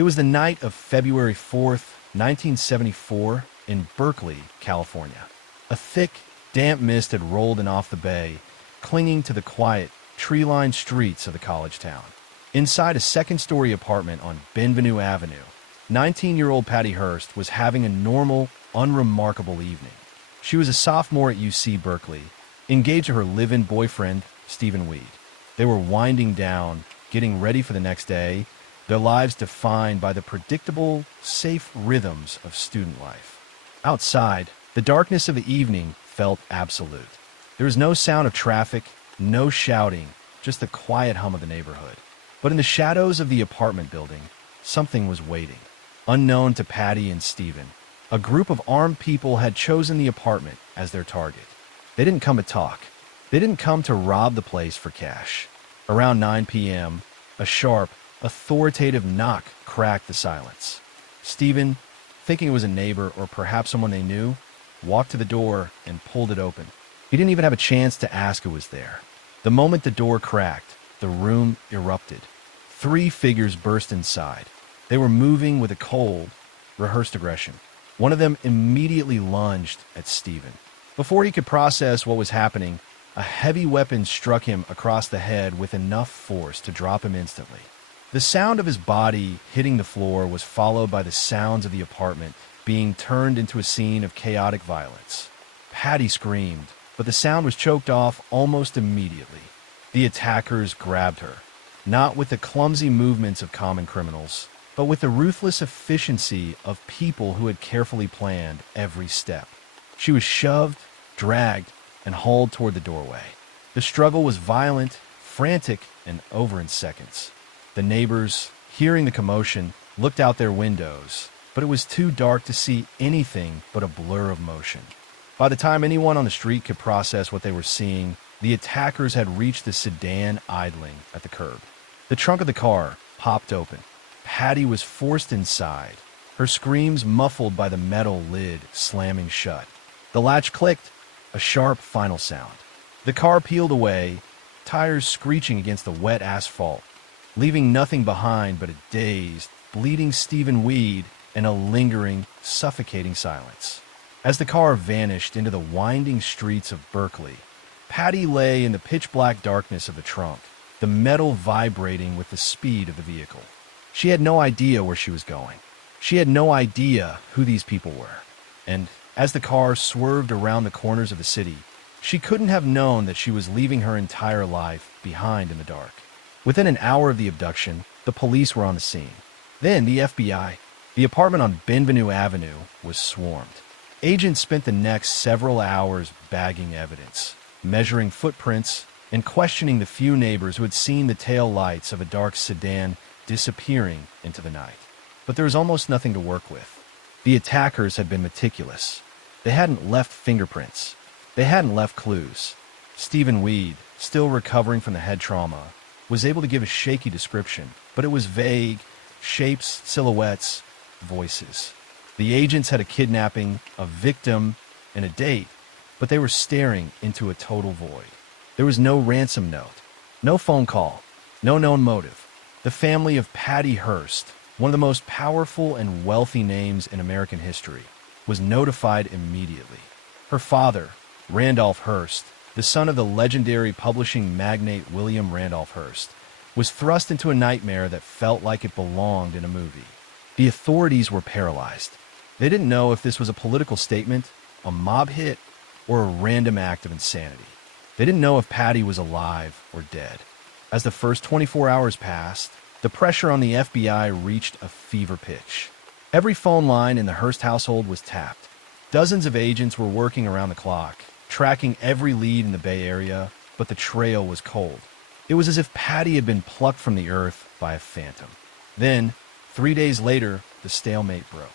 It was the night of February 4th, 1974, in Berkeley, California. A thick, damp mist had rolled in off the bay, clinging to the quiet, tree-lined streets of the college town. Inside a second-story apartment on Benvenue Avenue, 19-year-old Patty Hearst was having a normal, unremarkable evening. She was a sophomore at UC Berkeley, engaged to her live-in boyfriend, Stephen Weed. They were winding down, getting ready for the next day, their lives defined by the predictable, safe rhythms of student life. Outside, the darkness of the evening felt absolute. There was no sound of traffic, no shouting, just the quiet hum of the neighborhood. But in the shadows of the apartment building, something was waiting. Unknown to Patty and Stephen, a group of armed people had chosen the apartment as their target. They didn't come to talk. They didn't come to rob the place for cash. Around 9 p.m., a sharp, authoritative knock cracked the silence. Stephen, thinking it was a neighbor or perhaps someone they knew, walked to the door and pulled it open. He didn't even have a chance to ask who was there. The moment the door cracked, the room erupted. 3 figures burst inside. They were moving with a cold, rehearsed aggression. One of them immediately lunged at Stephen. Before he could process what was happening, a heavy weapon struck him across the head with enough force to drop him instantly. The sound of his body hitting the floor was followed by the sounds of the apartment being turned into a scene of chaotic violence. Patty screamed, but the sound was choked off almost immediately. The attackers grabbed her, not with the clumsy movements of common criminals, but with the ruthless efficiency of people who had carefully planned every step. She was shoved, dragged, and hauled toward the doorway. The struggle was violent, frantic, and over in seconds. The neighbors, hearing the commotion, looked out their windows, but it was too dark to see anything but a blur of motion. By the time anyone on the street could process what they were seeing, the attackers had reached the sedan idling at the curb. The trunk of the car popped open. Patty was forced inside, her screams muffled by the metal lid slamming shut. The latch clicked, a sharp final sound. The car peeled away, tires screeching against the wet asphalt, leaving nothing behind but a dazed, bleeding Stephen Weed and a lingering, suffocating silence. As the car vanished into the winding streets of Berkeley, Patty lay in the pitch-black darkness of the trunk, the metal vibrating with the speed of the vehicle. She had no idea where she was going. She had no idea who these people were. And as the car swerved around the corners of the city, she couldn't have known that she was leaving her entire life behind in the dark. Within an hour of the abduction, the police were on the scene. Then the FBI. The apartment on Benvenue Avenue was swarmed. Agents spent the next several hours bagging evidence, measuring footprints, and questioning the few neighbors who had seen the tail lights of a dark sedan disappearing into the night. But there was almost nothing to work with. The attackers had been meticulous. They hadn't left fingerprints. They hadn't left clues. Stephen Weed, still recovering from the head trauma, was able to give a shaky description, but it was vague, shapes, silhouettes, voices. The agents had a kidnapping, a victim, and a date, but they were staring into a total void. There was no ransom note, no phone call, no known motive. The family of Patty Hearst, one of the most powerful and wealthy names in American history, was notified immediately. Her father, Randolph Hearst, the son of the legendary publishing magnate William Randolph Hearst, was thrust into a nightmare that felt like it belonged in a movie. The authorities were paralyzed. They didn't know if this was a political statement, a mob hit, or a random act of insanity. They didn't know if Patty was alive or dead. As the first 24 hours passed, the pressure on the FBI reached a fever pitch. Every phone line in the Hearst household was tapped. Dozens of agents were working around the clock, tracking every lead in the Bay Area, but the trail was cold. It was as if Patty had been plucked from the earth by a phantom. Then, 3 days later, the stalemate broke.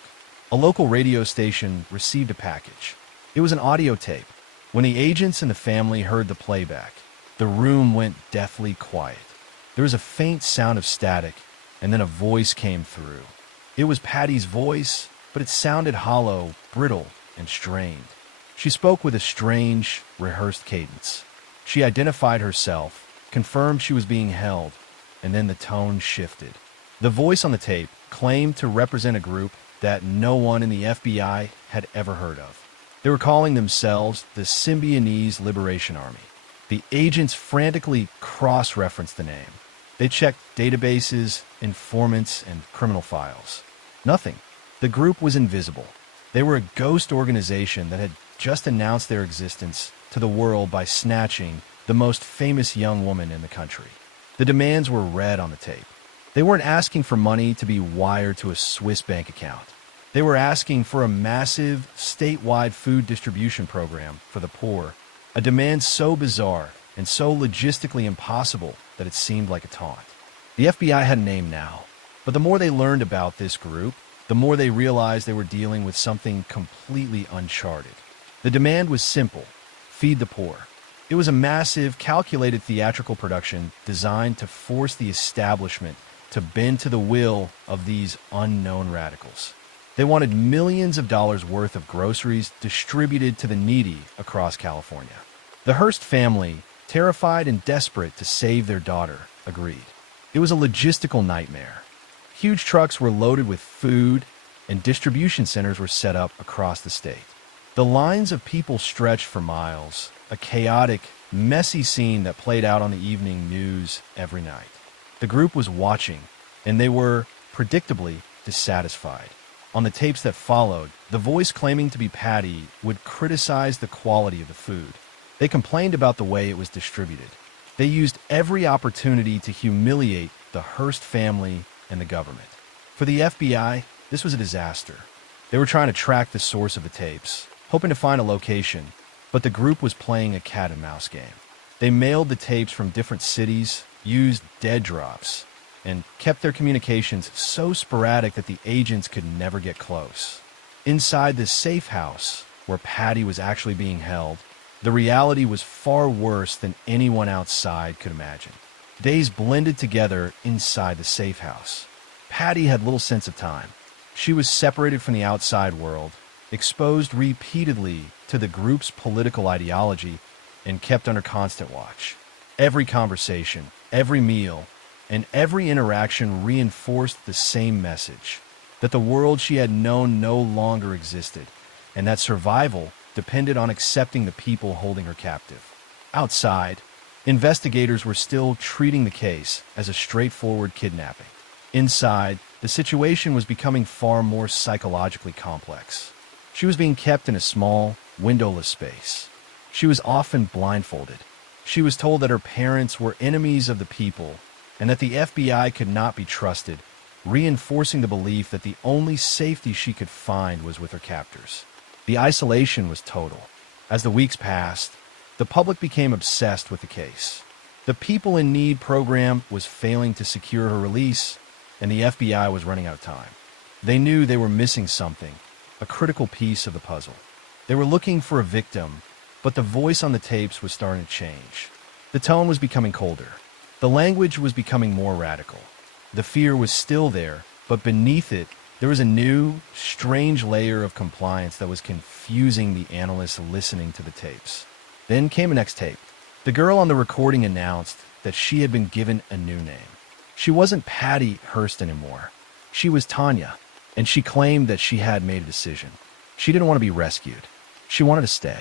A local radio station received a package. It was an audio tape. When the agents and the family heard the playback, the room went deathly quiet. There was a faint sound of static, and then a voice came through. It was Patty's voice, but it sounded hollow, brittle, and strained. She spoke with a strange, rehearsed cadence. She identified herself, confirmed she was being held, and then the tone shifted. The voice on the tape claimed to represent a group that no one in the FBI had ever heard of. They were calling themselves the Symbionese Liberation Army. The agents frantically cross-referenced the name. They checked databases, informants, and criminal files. Nothing. The group was invisible. They were a ghost organization that had just announced their existence to the world by snatching the most famous young woman in the country. The demands were read on the tape. They weren't asking for money to be wired to a Swiss bank account. They were asking for a massive, statewide food distribution program for the poor, a demand so bizarre and so logistically impossible that it seemed like a taunt. The FBI had a name now, but the more they learned about this group, the more they realized they were dealing with something completely uncharted. The demand was simple: feed the poor. It was a massive, calculated theatrical production designed to force the establishment to bend to the will of these unknown radicals. They wanted millions of dollars worth of groceries distributed to the needy across California. The Hearst family, terrified and desperate to save their daughter, agreed. It was a logistical nightmare. Huge trucks were loaded with food, and distribution centers were set up across the state. The lines of people stretched for miles, a chaotic, messy scene that played out on the evening news every night. The group was watching, and they were, predictably, dissatisfied. On the tapes that followed, the voice claiming to be Patty would criticize the quality of the food. They complained about the way it was distributed. They used every opportunity to humiliate the Hearst family and the government. For the FBI, this was a disaster. They were trying to track the source of the tapes, hoping to find a location, but the group was playing a cat-and-mouse game. They mailed the tapes from different cities, used dead drops, and kept their communications so sporadic that the agents could never get close. Inside this safe house, where Patty was actually being held, the reality was far worse than anyone outside could imagine. Days blended together inside the safe house. Patty had little sense of time. She was separated from the outside world, exposed repeatedly to the group's political ideology, and kept under constant watch. Every conversation, every meal, and every interaction reinforced the same message: that the world she had known no longer existed, and that survival depended on accepting the people holding her captive. Outside, investigators were still treating the case as a straightforward kidnapping. Inside, the situation was becoming far more psychologically complex. She was being kept in a small, windowless space. She was often blindfolded. She was told that her parents were enemies of the people and that the FBI could not be trusted, reinforcing the belief that the only safety she could find was with her captors. The isolation was total. As the weeks passed, the public became obsessed with the case. The People in Need program was failing to secure her release, and the FBI was running out of time. They knew they were missing something, a critical piece of the puzzle. They were looking for a victim, but the voice on the tapes was starting to change. The tone was becoming colder. The language was becoming more radical. The fear was still there, but beneath it, there was a new, strange layer of compliance that was confusing the analysts listening to the tapes. Then came a next tape. The girl on the recording announced that she had been given a new name. She wasn't Patty Hearst anymore. She was Tanya, and she claimed that she had made a decision. She didn't want to be rescued. She wanted to stay.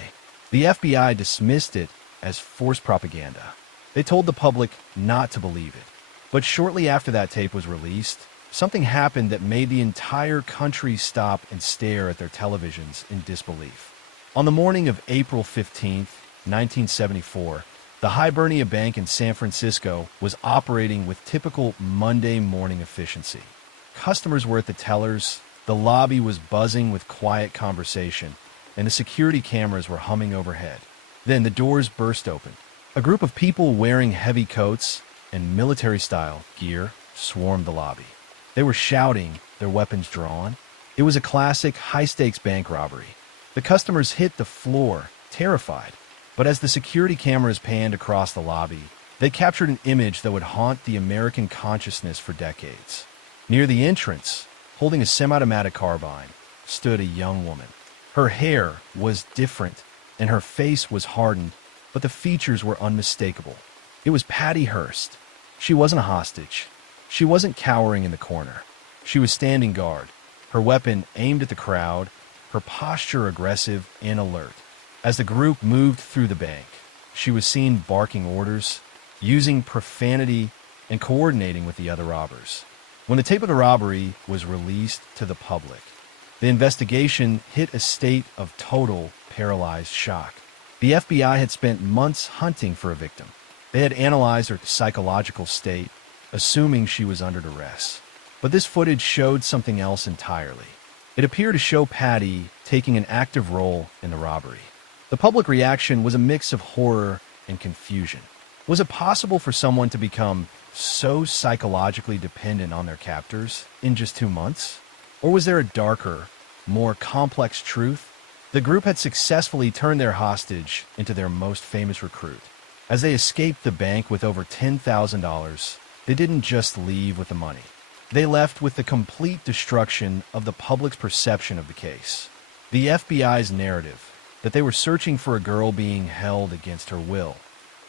The FBI dismissed it as forced propaganda. They told the public not to believe it. But shortly after that tape was released, something happened that made the entire country stop and stare at their televisions in disbelief. On the morning of April 15th, 1974, the Hibernia Bank in San Francisco was operating with typical Monday morning efficiency. Customers were at the tellers, the lobby was buzzing with quiet conversation, and the security cameras were humming overhead. Then the doors burst open. A group of people wearing heavy coats and military-style gear swarmed the lobby. They were shouting, their weapons drawn. It was a classic high-stakes bank robbery. The customers hit the floor, terrified. But as the security cameras panned across the lobby, they captured an image that would haunt the American consciousness for decades. Near the entrance, holding a semi-automatic carbine, stood a young woman. Her hair was different, and her face was hardened, but the features were unmistakable. It was Patty Hearst. She wasn't a hostage. She wasn't cowering in the corner. She was standing guard, her weapon aimed at the crowd, her posture aggressive and alert. As the group moved through the bank, she was seen barking orders, using profanity, and coordinating with the other robbers. When the tape of the robbery was released to the public, the investigation hit a state of total paralyzed shock. The FBI had spent months hunting for a victim. They had analyzed her psychological state, assuming she was under duress. But this footage showed something else entirely. It appeared to show Patty taking an active role in the robbery. The public reaction was a mix of horror and confusion. Was it possible for someone to become so psychologically dependent on their captors in just 2 months? Or was there a darker, more complex truth? The group had successfully turned their hostage into their most famous recruit. As they escaped the bank with over $10,000, they didn't just leave with the money. They left with the complete destruction of the public's perception of the case. The FBI's narrative that they were searching for a girl being held against her will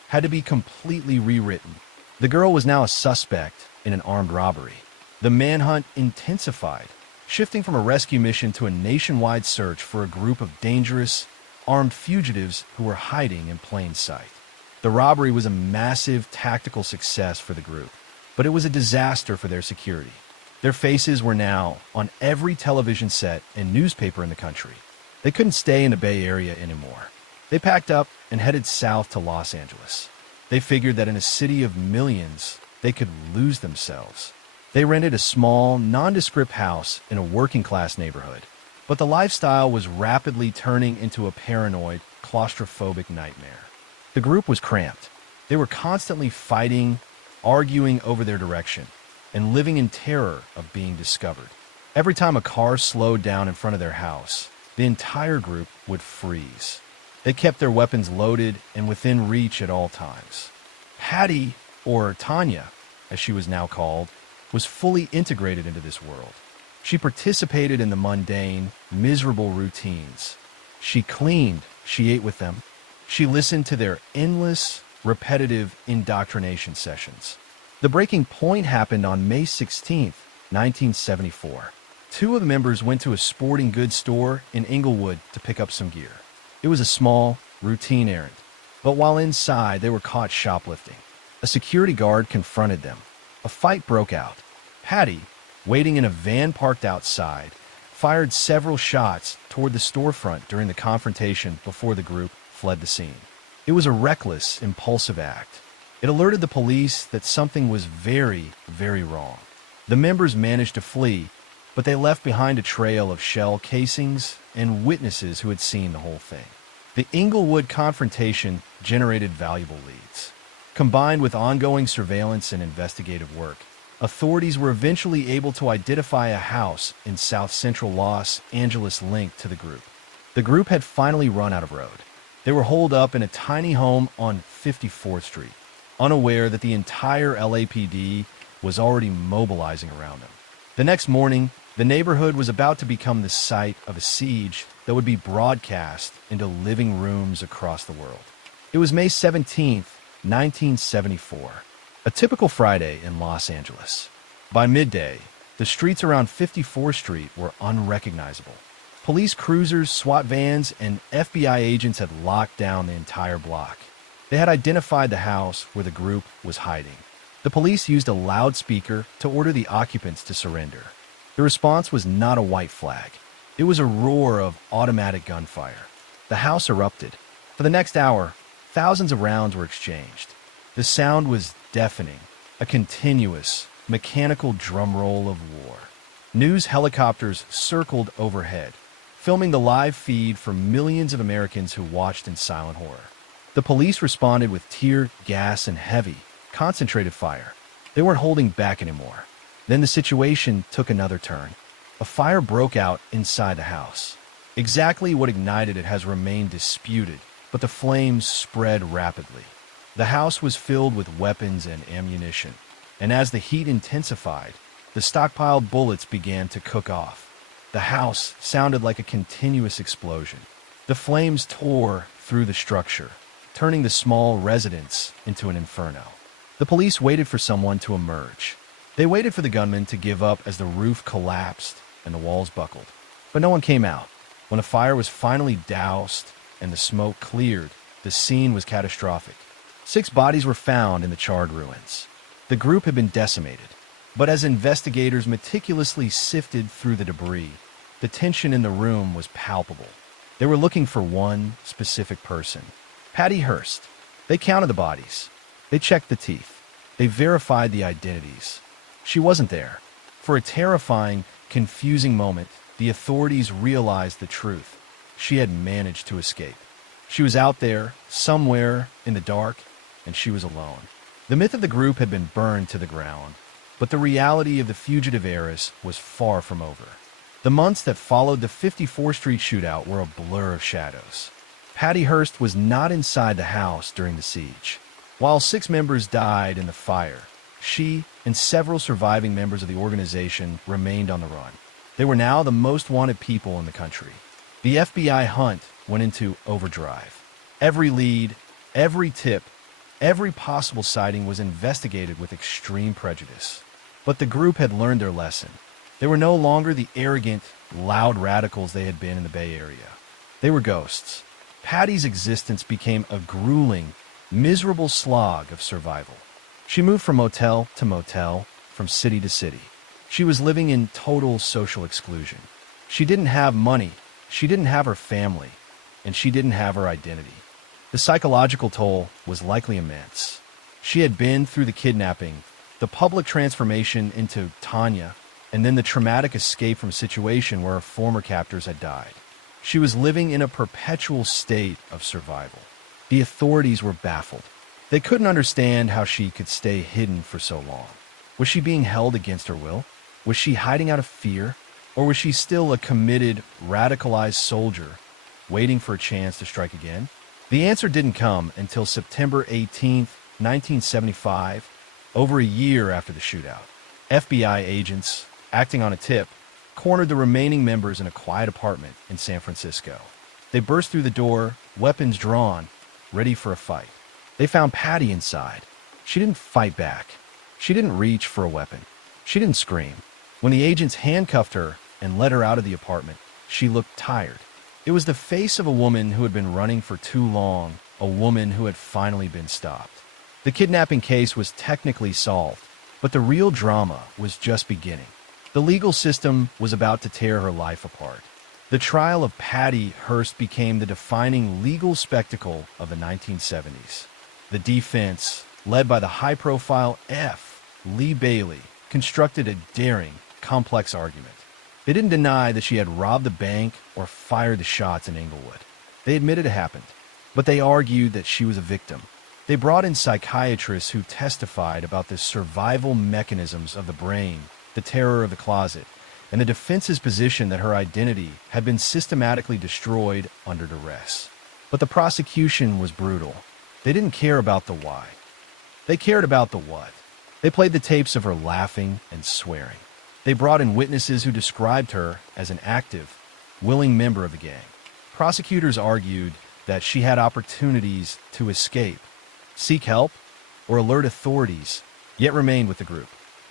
had to be completely rewritten. The girl was now a suspect in an armed robbery. The manhunt intensified, shifting from a rescue mission to a nationwide search for a group of dangerous, armed fugitives who were hiding in plain sight. The robbery was a massive tactical success for the group, but it was a disaster for their security. Their faces were now on every television set and newspaper in the country. They couldn't stay in the Bay Area anymore. They packed up and headed south to Los Angeles. They figured that in a city of millions, they could lose themselves. They rented a small, nondescript house in a working-class neighborhood, but the lifestyle was rapidly turning into a paranoid, claustrophobic nightmare. The group was cramped. They were constantly fighting, arguing over their direction, and living in terror of being discovered. Every time a car slowed down in front of their house, the entire group would freeze. They kept their weapons loaded and within reach at all times. Patty, or Tanya, as she was now called, was fully integrated into this world. She participated in the mundane, miserable routines. She cleaned, she ate with them. She listened to their endless, repetitive indoctrination sessions. The breaking point happened on May 16, 1974. 2 of the members went to a sporting goods store in Inglewood to pick up some gear. It was a small, routine errand, but while inside, they were caught shoplifting. A security guard confronted them. A fight broke out. Patty, waiting in a van parked outside, fired several shots toward the storefront during the confrontation before the group fled the scene. It was a reckless, impulsive act. It alerted the police that something was very, very wrong. The members managed to flee, but they left behind a trail of shell casings and witnesses who had seen the whole thing. The Inglewood confrontation generated valuable leads. Combined with ongoing surveillance and investigative work, authorities were eventually able to identify a house in south central Los Angeles linked to the group. The group had finally run out of road. They were holed up in a tiny home on 54th Street, unaware that the entire LAPD was already mobilizing around them. The next morning, the neighborhood was about to become the site of a siege that would be broadcast into living rooms across the world. It was May 17, 1974, a typical Friday in Los Angeles. By midday, the streets around 54th Street were unrecognizable. Police cruisers, SWAT vans, and FBI agents had locked down the entire block. They had identified the house where the group was hiding. The police used a loudspeaker to order the occupants to surrender. The response was not a white flag. It was a roar of automatic gunfire. The house erupted. For the next hour, thousands of rounds were exchanged. The sound was deafening, a continuous, mechanical drumroll of war. News helicopters circled overhead, filming the live feed for millions of Americans who watched in silent horror. The police responded with tear gas and heavy, concentrated fire. They weren't holding back anymore. Then the situation took another turn. A fire broke out inside the house. Exactly what ignited it has remained disputed, but the flames spread rapidly. The house was filled with weapons and ammunition, and as the heat intensified, the stockpiled bullets began to cook off. The house sounded like a continuous explosion. The flames tore through the structure, turning the small residence into an inferno. The police waited for someone to emerge. They waited for the gunman to give up as the roof collapsed and the walls buckled. But no one came out. When the fire was finally doused and the smoke cleared, the scene was catastrophic. 6 bodies were found in the charred ruins. The group had been decimated. But as investigators meticulously sifted through the debris, the tension in the room was palpable. They were looking for one specific person, Patty Hearst. They counted the bodies. They checked the teeth. They verified the identities. She wasn't there. For a terrifying, confusing moment, the authorities realized the truth. She had managed to escape. She was out there, somewhere in the dark, and she was alone. The myth of the group had been burned to the ground, but the reality of the fugitive heiress was far from over. The months that followed the 54th Street shootout were a blur of shadows. Patty Hearst was not inside the house during the siege. While 6 members died in the fire, she and several surviving members of the organization remained on the run. They were now the most wanted people in the country. The FBI hunt went into overdrive. Every lead, every tip, every possible sighting was investigated with extreme prejudice. But the group had learned their lesson. They were no longer the arrogant, loud radicals they had been in the Bay Area. They were ghosts. Patty's existence became a grueling, miserable slog of survival. She moved from motel to motel, from city to city. She was living in total social exclusion. She didn't have money, she didn't have her family, and she didn't have her identity. The psychological toll was likely immense. She had been through the kidnapping, the public transformation into Tanya, and then the traumatic escape from a situation where her former captors had died. She was living in a perpetual state of survival. The authorities were baffled. They couldn't understand how she could stay hidden for so long. Was she being held against her will? Was she hiding out of fear? Or was she still a committed, radicalized soldier, waiting for a chance to strike again? The answer didn't come until September 18, 1975, over a year after the shootout. FBI agents, acting on a tip, cornered the remaining members in a quiet apartment in San Francisco. They burst through the door, weapons drawn, ready for a fight. They found Patty inside. She didn't fight back. She didn't reach for a weapon. She didn't scream. When the agents handcuffed her and led her out of the apartment, she looked tired. It was the face of a woman who had been running for too long, a woman who had finally been stopped. The kidnapping case was technically solved, but the real drama was just beginning. The legal system was about to tear her life apart. The trial of Patty Hearst became the defining legal spectacle of the 1970s. The defense, led by the high-profile F. Lee Bailey, constructed a daring, complex argument. They didn't deny that she had robbed the bank or fired the shots in Inglewood. They admitted it happened, but they argued that she was a victim. They brought in psychiatrists who testified about the survival mechanisms of the brain, the terror of the closet, and the defense's position that her identity had been systematically destroyed under duress. But the prosecution was brutal. They didn't care about the why. They cared about the what. They played the tapes of her laughing and swearing. They brought in witnesses who described her as an active, willing member of the gang. Prosecutors argued that she had opportunities to escape, seek help, or alert authorities, yet remained with the group.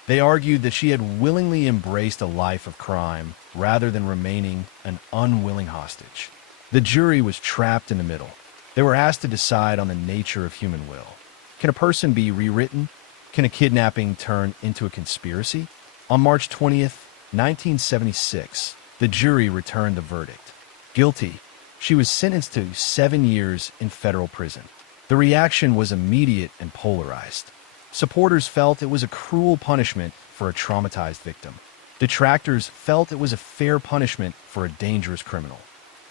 They argued that she had willingly embraced a life of crime rather than remaining an unwilling hostage. The jury was trapped in the middle. They were asked to decide on the nature of human will. Can a person be rewritten? Can a kidnapping turn into a conspiracy? On March 20th, 1976, the jury returned the verdict. Guilty. She was sentenced to 7 years in federal prison. The reaction was immediate and polarized. Supporters felt it was a cruel punishment for a traumatized victim. Detractors felt it was a fair punishment for a dangerous criminal.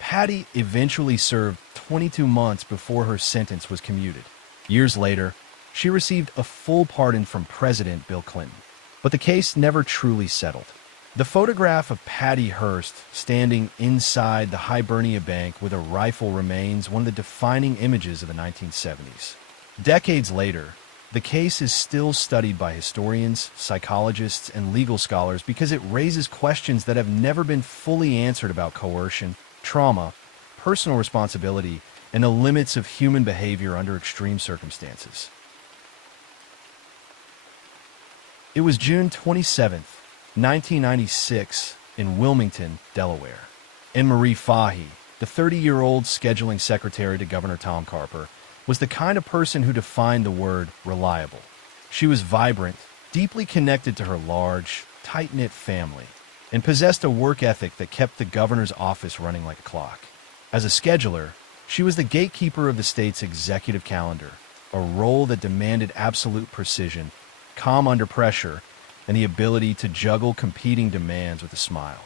Patty eventually served 22 months before her sentence was commuted. Years later, she received a full pardon from President Bill Clinton. But the case never truly settled. The photograph of Patty Hearst standing inside the Hibernia Bank with a rifle remains one of the defining images of the 1970s. Decades later, the case is still studied by historians, psychologists, and legal scholars because it raises questions that have never been fully answered about coercion, trauma, personal responsibility, and the limits of human behavior under extreme circumstances. It was June 27th, 1996, in Wilmington, Delaware. Anne-Marie Fahey, the 30-year-old scheduling secretary to Governor Tom Carper, was the kind of person who defined the word reliable. She was vibrant, deeply connected to her large, tight-knit family, and possessed a work ethic that kept the governor's office running like a clock. As a scheduler, she was the gatekeeper of the state's executive calendar, a role that demanded absolute precision, calm under pressure, and the ability to juggle competing demands with a smile.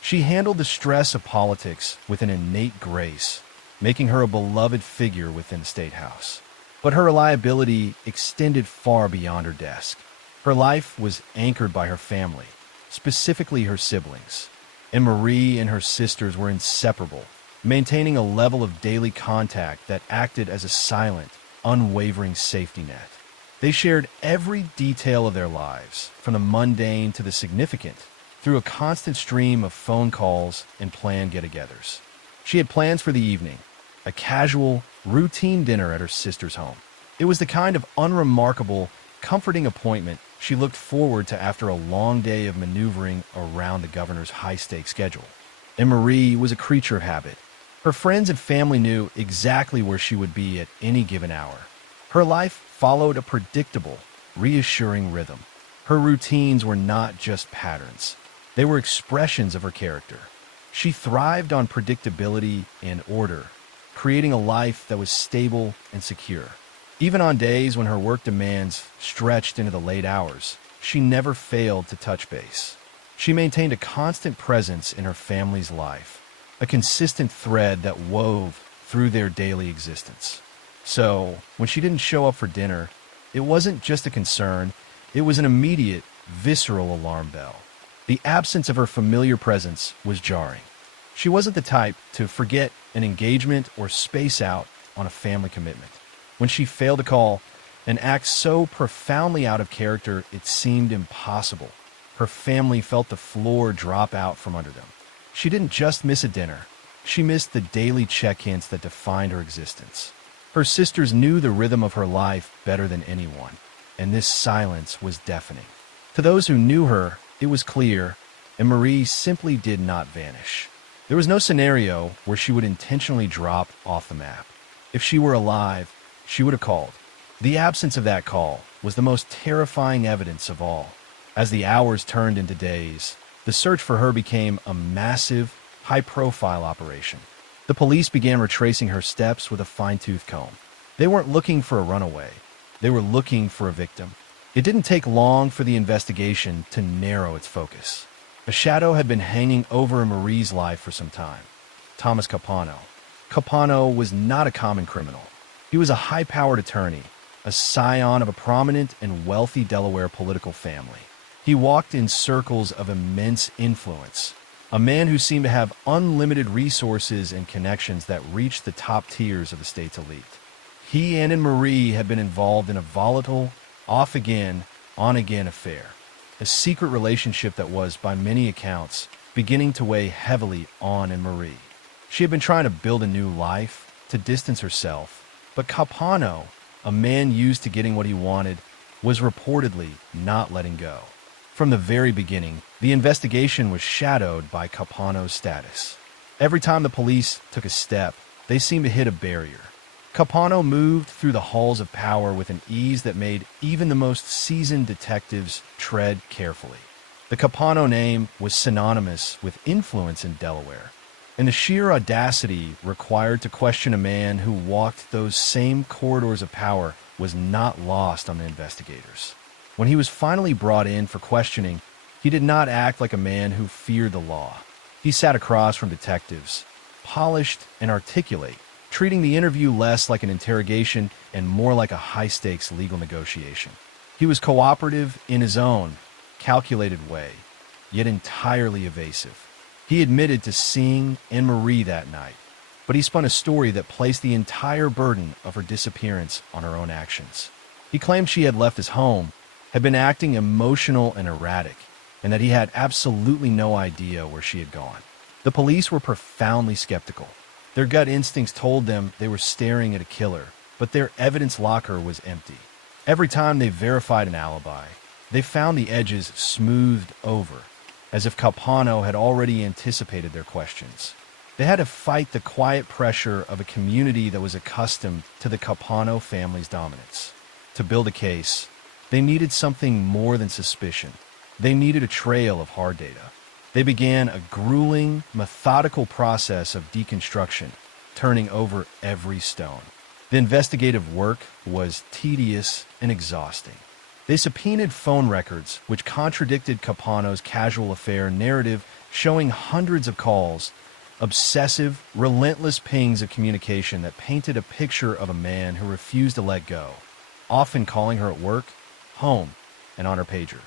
She handled the stress of politics with an innate grace, making her a beloved figure within the State House. But her reliability extended far beyond her desk. Her life was anchored by her family, specifically her siblings. And Marie and her sisters were inseparable, maintaining a level of daily contact that acted as a silent, unwavering safety net. They shared every detail of their lives, from the mundane to the significant, through a constant stream of phone calls and planned get-togethers. She had plans for the evening, a casual, routine dinner at her sister's home. It was the kind of unremarkable, comforting appointment she looked forward to after a long day of maneuvering around the governor's high-stakes schedule. And Marie was a creature of habit. Her friends and family knew exactly where she would be at any given hour. Her life followed a predictable, reassuring rhythm. Her routines were not just patterns. They were expressions of her character. She thrived on predictability and order, creating a life that was stable and secure. Even on days when her work demands stretched into the late hours, she never failed to touch base. She maintained a constant presence in her family's life, a consistent thread that wove through their daily existence. So, when she didn't show up for dinner, it wasn't just a concern, it was an immediate, visceral alarm bell. The absence of her familiar presence was jarring. She wasn't the type to forget an engagement or space out on a family commitment. When she failed to call, an act so profoundly out of character it seemed impossible, her family felt the floor drop out from under them. She didn't just miss a dinner. She missed the daily check-ins that defined her existence. Her sisters knew the rhythm of her life better than anyone, and this silence was deafening. To those who knew her, it was clear, and Marie simply did not vanish. There was no scenario where she would intentionally drop off the map. If she were alive, she would have called. The absence of that call was the most terrifying evidence of all. As the hours turned into days, the search for her became a massive, high-profile operation. The police began retracing her steps with a fine-tooth comb. They weren't looking for a runaway. They were looking for a victim. It didn't take long for the investigation to narrow its focus. A shadow had been hanging over Marie's life for some time. Thomas Capano. Capano was not a common criminal. He was a high-powered attorney, a scion of a prominent and wealthy Delaware political family. He walked in circles of immense influence, a man who seemed to have unlimited resources and connections that reached the top tiers of the state's elite. He and Marie had been involved in a volatile, off-again, on-again affair, a secret relationship that was, by many accounts, beginning to weigh heavily on Marie. She had been trying to build a new life, to distance herself, but Capano, a man used to getting what he wanted, was reportedly not letting go. From the very beginning, the investigation was shadowed by Capano's status. Every time the police took a step, they seemed to hit a barrier. Capano moved through the halls of power with an ease that made even the most seasoned detectives tread carefully. The Capano name was synonymous with influence in Delaware, and the sheer audacity required to question a man who walked those same corridors of power was not lost on the investigators. When he was finally brought in for questioning, he did not act like a man who feared the law. He sat across from detectives, polished and articulate, treating the interview less like an interrogation and more like a high-stakes legal negotiation. He was cooperative in his own, calculated way, yet entirely evasive. He admitted to seeing Anne-Marie that night, but he spun a story that placed the entire burden of her disappearance on her own actions. He claimed she had left his home, had been acting emotional and erratic, and that he had absolutely no idea where she had gone. The police were profoundly skeptical. Their gut instincts told them they were staring at a killer, but their evidence locker was empty. Every time they verified an alibi, They found the edges smoothed over, as if Capano had already anticipated their questions. They had to fight the quiet pressure of a community that was accustomed to the Capano family's dominance. To build a case, they needed something more than suspicion. They needed a trail of hard data. They began a grueling, methodical process of deconstruction, turning over every stone. The investigative work was tedious and exhausting. They subpoenaed phone records, which contradicted Capano's casual affair narrative, showing hundreds of calls, obsessive, relentless pings of communication that painted a picture of a man who refused to let go, often calling her at work, home, and on her pager.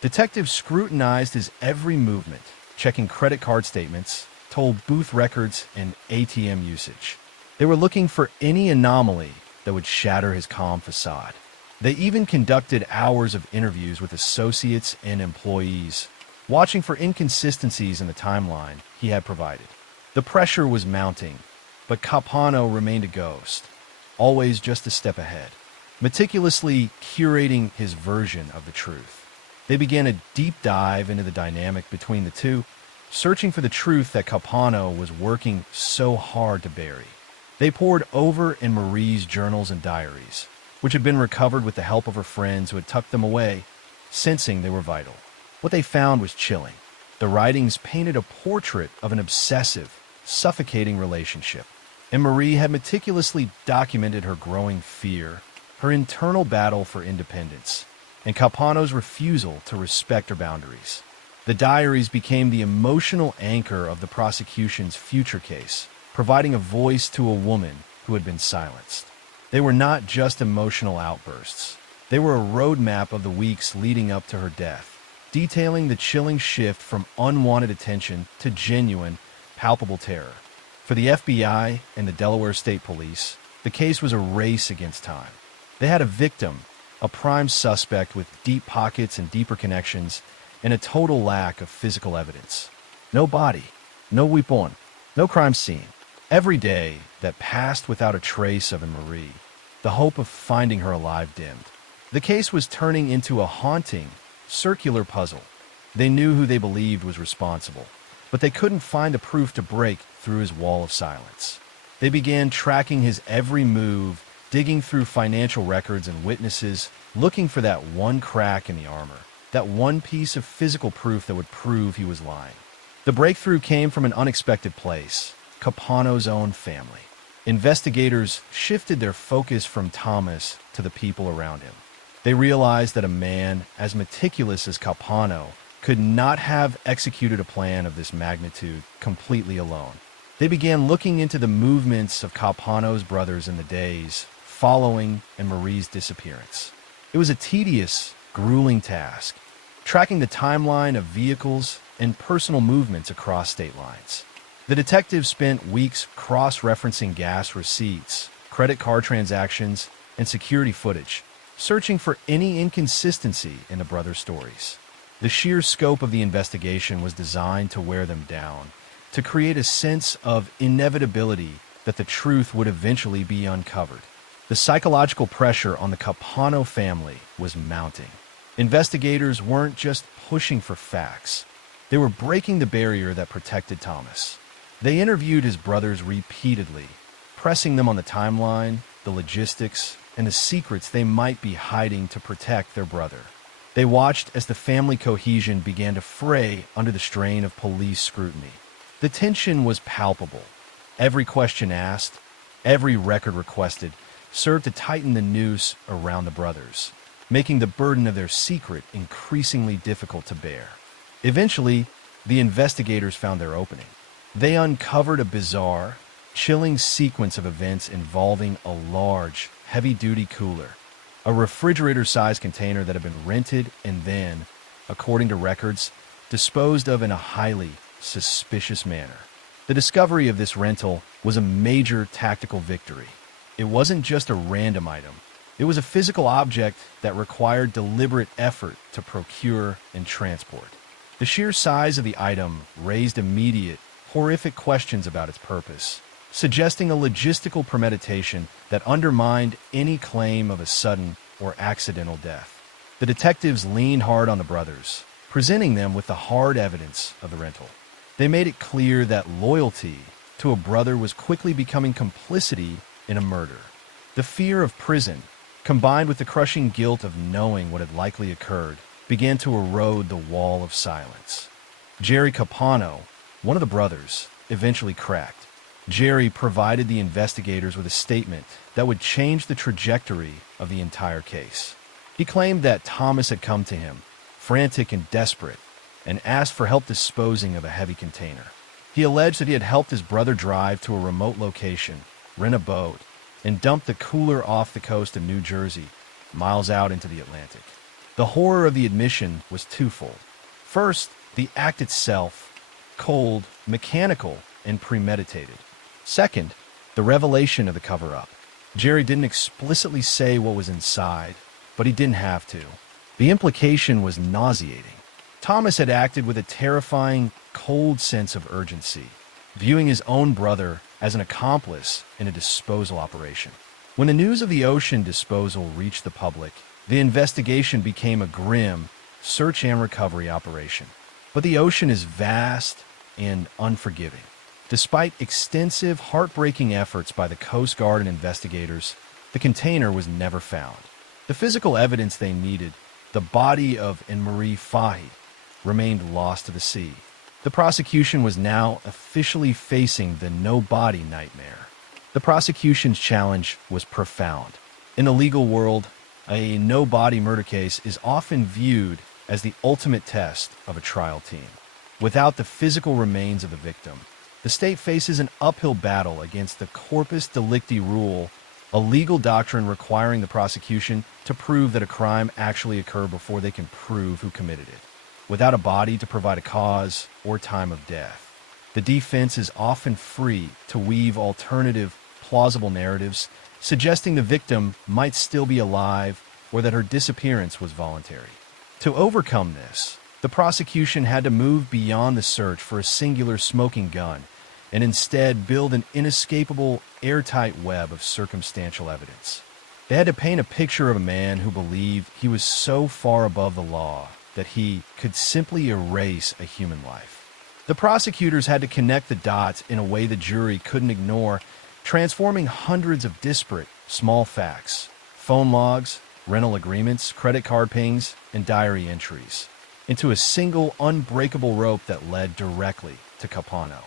Detectives scrutinized his every movement, checking credit card statements, toll booth records, and ATM usage. They were looking for any anomaly that would shatter his calm facade. They even conducted hours of interviews with associates and employees, watching for inconsistencies in the timeline he had provided. The pressure was mounting, but Capano remained a ghost, always just a step ahead, meticulously curating his version of the truth. They began a deep dive into the dynamic between the two, searching for the truth that Capano was working so hard to bury. They pored over in Marie's journals and diaries, which had been recovered with the help of her friends who had tucked them away, sensing they were vital. What they found was chilling. The writings painted a portrait of an obsessive, suffocating relationship, and Marie had meticulously documented her growing fear, her internal battle for independence, and Capano's refusal to respect her boundaries. The diaries became the emotional anchor of the prosecution's future case, providing a voice to a woman who had been silenced. They were not just emotional outbursts. They were a roadmap of the weeks leading up to her death, detailing the chilling shift from unwanted attention to genuine, palpable terror. For the FBI and the Delaware State Police, the case was a race against time. They had a victim, a prime suspect with deep pockets and deeper connections, and a total lack of physical evidence. No body, no weapon, no crime scene. Every day that passed without a trace of Marie, the hope of finding her alive dimmed. The case was turning into a haunting, circular puzzle. They knew who they believed was responsible, but they couldn't find the proof to break through his wall of silence. They began tracking his every move, digging through financial records and witnesses, looking for that one crack in the armor, that one piece of physical proof that would prove he was lying. The breakthrough came from an unexpected place: Capano's own family. Investigators shifted their focus from Thomas to the people around him. They realized that a man as meticulous as Capano could not have executed a plan of this magnitude completely alone. They began looking into the movements of Capano's brothers in the days following Marie's disappearance. It was a tedious, grueling task, tracking the timeline of vehicles and personal movements across state lines. The detectives spent weeks cross-referencing gas receipts, credit card transactions, and security footage, searching for any inconsistency in the brothers' stories. The sheer scope of the investigation was designed to wear them down, to create a sense of inevitability that the truth would eventually be uncovered. The psychological pressure on the Capano family was mounting. Investigators weren't just pushing for facts. They were breaking the barrier that protected Thomas. They interviewed his brothers repeatedly, pressing them on the timeline, the logistics, and the secrets they might be hiding to protect their brother. They watched as the family cohesion began to fray under the strain of police scrutiny. The tension was palpable. Every question asked, every record requested, served to tighten the noose around the brothers, making the burden of their secret increasingly difficult to bear. Eventually, the investigators found their opening. They uncovered a bizarre, chilling sequence of events involving a large, heavy-duty cooler, a refrigerator-sized container that had been rented and then, according to records, disposed of in a highly suspicious manner. The discovery of this rental was a major tactical victory. It wasn't just a random item. It was a physical object that required deliberate effort to procure and transport. The sheer size of the item raised immediate, horrific questions about its purpose, suggesting a logistical premeditation that undermined any claim of a sudden or accidental death. The detectives leaned hard on the brothers, presenting them with the hard evidence of the rental. They made it clear that loyalty to a brother was quickly becoming complicity in a murder. The fear of prison, combined with the crushing guilt of knowing what had likely occurred, began to erode the wall of silence. Jerry Capano, one of the brothers, eventually cracked. Jerry provided the investigators with a statement that would change the trajectory of the entire case. He claimed that Thomas had come to him, frantic and desperate, and asked for help disposing of a heavy container. He alleged that he had helped his brother drive to a remote location, rent a boat, and dump the cooler off the coast of New Jersey, miles out into the Atlantic. The horror of the admission was twofold. First, the act itself, cold, mechanical, and premeditated. Second, the revelation of the cover-up. Jerry didn't explicitly say what was inside, but he didn't have to. The implication was nauseating. Thomas had acted with a terrifying, cold sense of urgency, viewing his own brother as an accomplice in a disposal operation. When the news of the ocean disposal reached the public, the investigation became a grim search and recovery operation. But the ocean is vast and unforgiving. Despite extensive, heartbreaking efforts by the Coast Guard and investigators, the container was never found. The physical evidence they needed, the body of Anne-Marie Fahey, remained lost to the sea. The prosecution was now officially facing the no-body nightmare. The prosecution's challenge was profound. In the legal world, a no-body murder case is often viewed as the ultimate test of a trial team. Without the physical remains of the victim, the state faces an uphill battle against the corpus delicti rule, a legal doctrine requiring the prosecution to prove that a crime actually occurred before they can prove who committed it. Without a body to provide a cause or time of death, the defense is often free to weave alternative, plausible narratives, suggesting the victim might still be alive or that her disappearance was voluntary. To overcome this, the prosecution had to move beyond the search for a singular smoking gun and instead build an inescapable, airtight web of circumstantial evidence. They had to paint a picture of a man who believed he was so far above the law that he could simply erase a human life. The prosecutors had to connect the dots in a way the jury couldn't ignore, transforming hundreds of disparate, small facts, phone logs, rental agreements, credit card pings, and diary entries, into a single, unbreakable rope that led directly to Capano.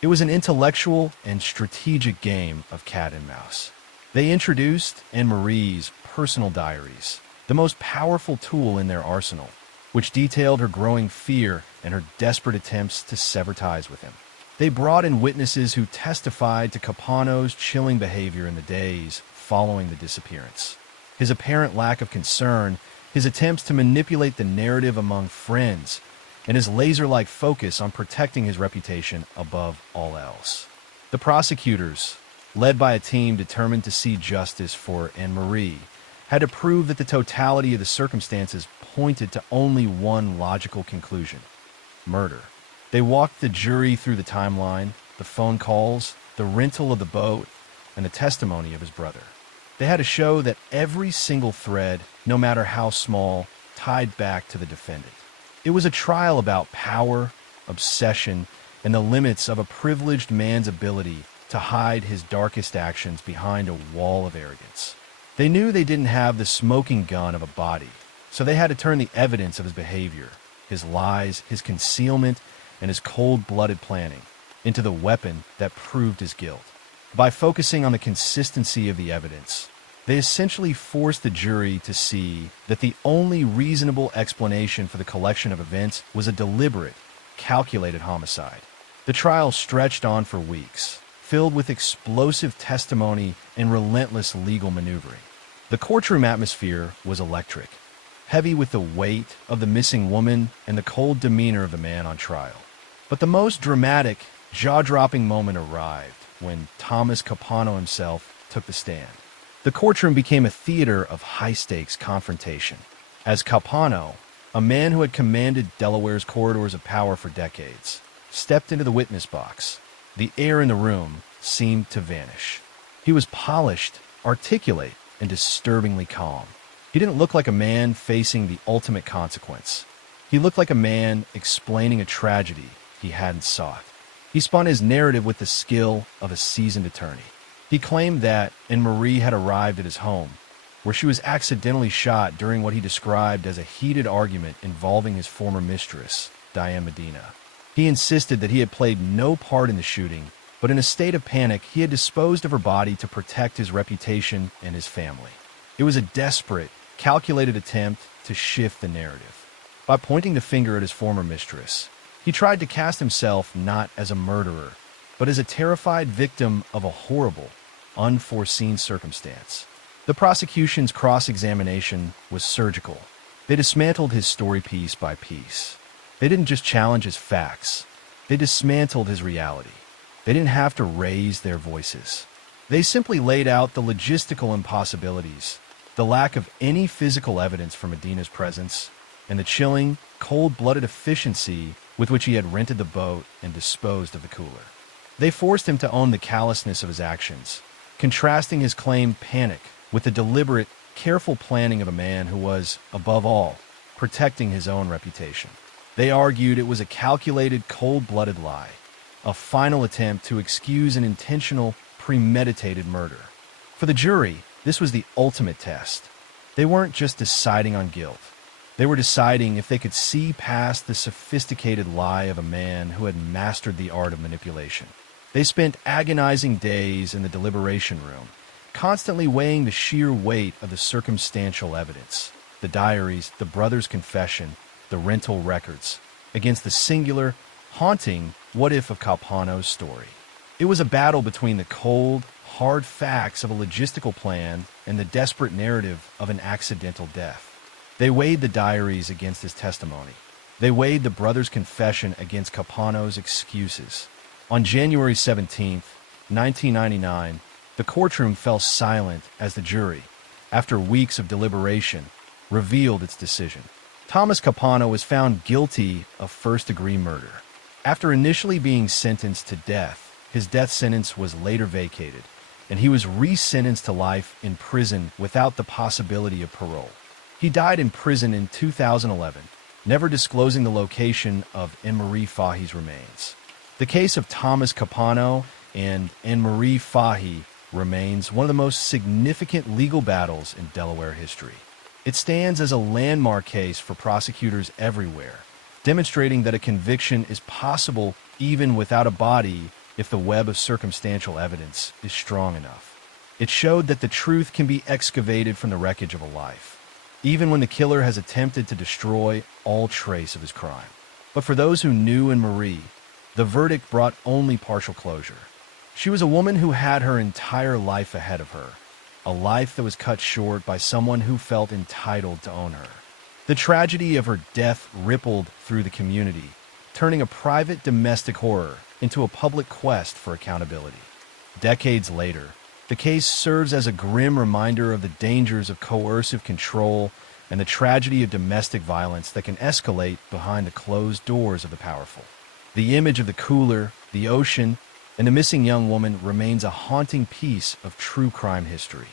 It was an intellectual and strategic game of cat and mouse. They introduced Anne-Marie's personal diaries, the most powerful tool in their arsenal, which detailed her growing fear and her desperate attempts to sever ties with him. They brought in witnesses who testified to Capano's chilling behavior in the days following the disappearance. His apparent lack of concern, his attempts to manipulate the narrative among friends, and his laser-like focus on protecting his reputation above all else. The prosecutors, led by a team determined to see justice for Anne-Marie, had to prove that the totality of the circumstances pointed to only one logical conclusion: murder. They walked the jury through the timeline, the phone calls, the rental of the boat, and the testimony of his brother. They had to show that every single thread, no matter how small, tied back to the defendant. It was a trial about power, obsession, and the limits of a privileged man's ability to hide his darkest actions behind a wall of arrogance. They knew they didn't have the smoking gun of a body, so they had to turn the evidence of his behavior, his lies, his concealment, and his cold-blooded planning into the weapon that proved his guilt. By focusing on the consistency of the evidence, they essentially forced the jury to see that the only reasonable explanation for the collection of events was a deliberate, calculated homicide. The trial stretched on for weeks, filled with explosive testimony and relentless legal maneuvering. The courtroom atmosphere was electric, heavy with the weight of the missing woman and the cold demeanor of the man on trial. But the most dramatic, jaw-dropping moment arrived when Thomas Capano himself took the stand. The courtroom became a theater of high-stakes confrontation. As Capano, a man who had commanded Delaware's corridors of power for decades, stepped into the witness box, the air in the room seemed to vanish. He was polished, articulate, and disturbingly calm. He didn't look like a man facing the ultimate consequence. He looked like a man explaining a tragedy he hadn't sought. He spun his narrative with the skill of a seasoned attorney. He claimed that Anne-Marie had arrived at his home, where she was accidentally shot during what he described as a heated argument involving his former mistress, Diane Medina. He insisted that he had played no part in the shooting, but in a state of panic, he had disposed of her body to protect his reputation and his family. It was a desperate, calculated attempt to shift the narrative. By pointing the finger at his former mistress, he tried to cast himself not as a murderer, but as a terrified victim of a horrible, unforeseen circumstance. The prosecution's cross-examination was surgical. They dismantled his story piece by piece. They didn't just challenge his facts. They dismantled his reality. They didn't have to raise their voices. They simply laid out the logistical impossibilities, the lack of any physical evidence for Medina's presence, and the chilling, cold-blooded efficiency with which he had rented the boat and disposed of the cooler. They forced him to own the callousness of his actions, contrasting his claimed panic with the deliberate, careful planning of a man who was, above all, protecting his own reputation. They argued it was a calculated, cold-blooded lie, a final attempt to excuse an intentional, premeditated murder. For the jury, this was the ultimate test. They weren't just deciding on guilt. They were deciding if they could see past the sophisticated lie of a man who had mastered the art of manipulation. They spent agonizing days in the deliberation room, constantly weighing the sheer weight of the circumstantial evidence, the diaries, the brother's confession, the rental records, against the singular, haunting what-if of Capano's story. It was a battle between the cold, hard facts of a logistical plan and the desperate narrative of an accidental death. They weighed the diaries against his testimony. They weighed the brother's confession against Capano's excuses. On January 17, 1999, the courtroom fell silent as the jury, after weeks of deliberation, revealed its decision. Thomas Capano was found guilty of first-degree murder. After initially being sentenced to death, his death sentence was later vacated, and he was re-sentenced to life in prison without the possibility of parole. He died in prison in 2011, never disclosing the location of Anne-Marie Fahey's remains. The case of Thomas Capano and Anne-Marie Fahey remains one of the most significant legal battles in Delaware history. It stands as a landmark case for prosecutors everywhere, demonstrating that a conviction is possible even without a body if the web of circumstantial evidence is strong enough. It showed that the truth can be excavated from the wreckage of a life, even when the killer has attempted to destroy all trace of his crime. But for those who knew Anne-Marie, the verdict brought only partial closure. She was a woman who had her entire life ahead of her, a life that was cut short by someone who felt entitled to own her. The tragedy of her death rippled through the community, turning a private domestic horror into a public quest for accountability. Decades later, the case serves as a grim reminder of the dangers of coercive control and the tragedy of domestic violence that can escalate behind the closed doors of the powerful. The image of the cooler, the ocean, and the missing young woman remains a haunting piece of true crime history.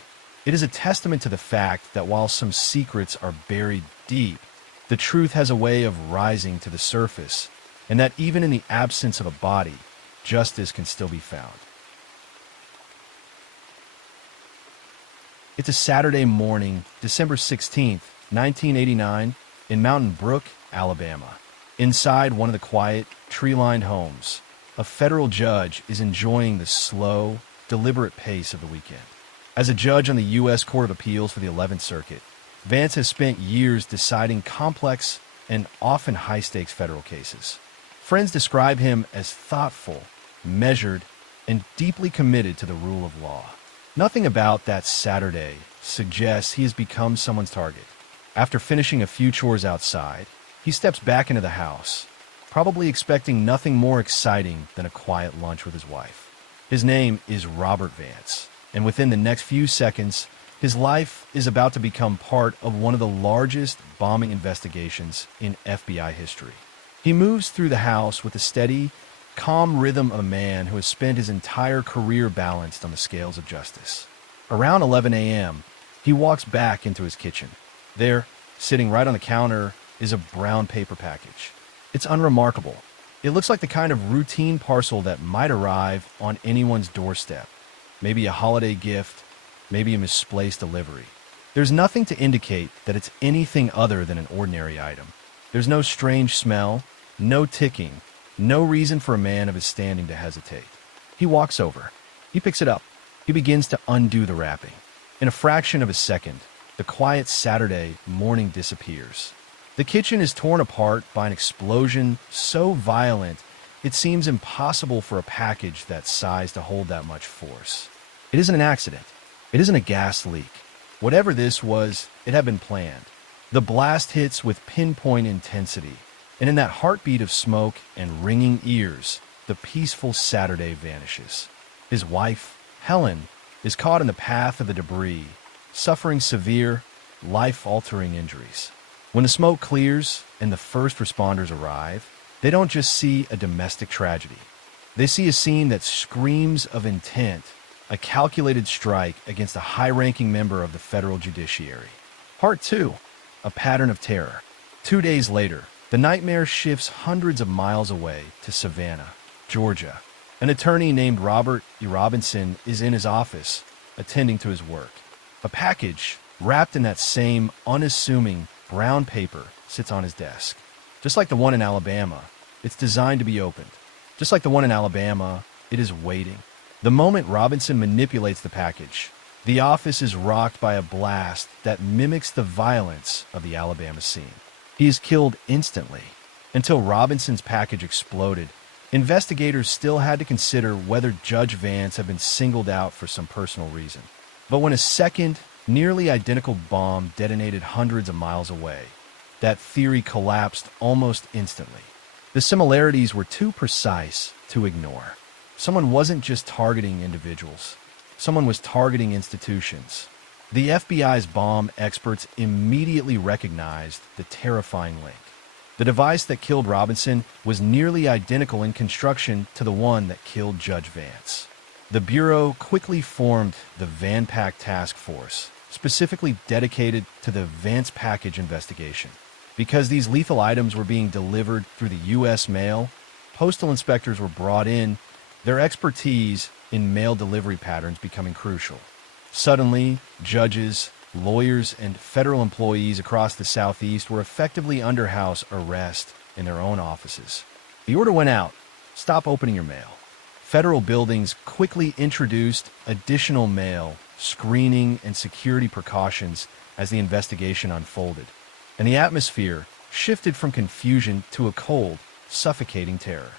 It is a testament to the fact that while some secrets are buried deep, the truth has a way of rising to the surface, and that even in the absence of a body, justice can still be found. It's a Saturday morning, December 16th, 1989, in Mountain Brook, Alabama. Inside one of the quiet, tree-lined homes, a federal judge is enjoying the slow, deliberate pace of the weekend. As a judge on the U.S. Court of Appeals for the 11th Circuit, Vance has spent years deciding complex and often high-stakes federal cases. Friends describe him as thoughtful, measured, and deeply committed to the rule of law. Nothing about that Saturday suggests he has become someone's target. After finishing a few chores outside, he steps back into the house, probably expecting nothing more exciting than a quiet lunch with his wife. His name is Robert Vance, and within the next few seconds, his life is about to become part of one of the largest bombing investigations in FBI history. He moves through the house with the steady, calm rhythm of a man who has spent his entire career balanced on the scales of justice. Around 11 a.m., he walks back into his kitchen. There, sitting right on the counter, is a brown paper package. It's unremarkable. It looks like the kind of routine parcel that might arrive on anyone's doorstep. Maybe a holiday gift, maybe a misplaced delivery. There's nothing to indicate that it's anything other than an ordinary item. There's no strange smell, no ticking, no reason for a man of his standing to hesitate. He walks over. He picks it up. He begins to undo the wrapping. In a fraction of a second, the quiet Saturday morning disappears. The kitchen is torn apart by an explosion so violent it seems impossible for a package that size to hold that much force. It isn't an accident. It isn't a gas leak. Whatever this was, it had been planned. The blast hits with pinpoint intensity, and in that heartbeat of smoke and ringing ears, the peaceful Saturday vanishes. His wife, Helen, is caught in the path of the debris, suffering severe, life-altering injuries. When the smoke clears and the first responders arrive, they don't just see a domestic tragedy. They see a scene that screams of intent, a calculated strike against a high-ranking member of the federal judiciary. Part 2, a pattern of terror. 2 days later, the nightmare shifts hundreds of miles away to Savannah, Georgia. An attorney named Robert E. Robinson is in his office, attending to his work. A package, wrapped in that same unassuming brown paper, sits on his desk. Just like the one in Alabama, it's designed to be opened. Just like the one in Alabama, it is waiting. The moment Robinson manipulates the package, the office is rocked by a blast that mimics the violence of the Alabama scene. He is killed instantly. Until Robinson's package exploded, investigators still had to consider whether Judge Vance had been singled out for some personal reason. But when a second, nearly identical bomb detonated hundreds of miles away, that theory collapsed almost instantly. The similarities were too precise to ignore. Someone wasn't just targeting individuals. Someone was targeting institutions. The FBI's bomb experts immediately recognized the terrifying link. The device that killed Robinson was nearly identical in construction to the one that killed Judge Vance. The Bureau quickly formed the Van Pack Task Force, specifically dedicated to the Vance package investigation. Because these lethal items were being delivered through the U.S. mail, postal inspectors were brought in, their expertise in mail delivery patterns becoming crucial. Suddenly, judges, lawyers, and federal employees across the Southeast were effectively under house arrest in their own offices. The order went out: stop opening your mail. Federal buildings quickly introduced additional mail, screening, and security precautions as the investigation unfolded, and the atmosphere shifted from confusion to a cold, suffocating terror.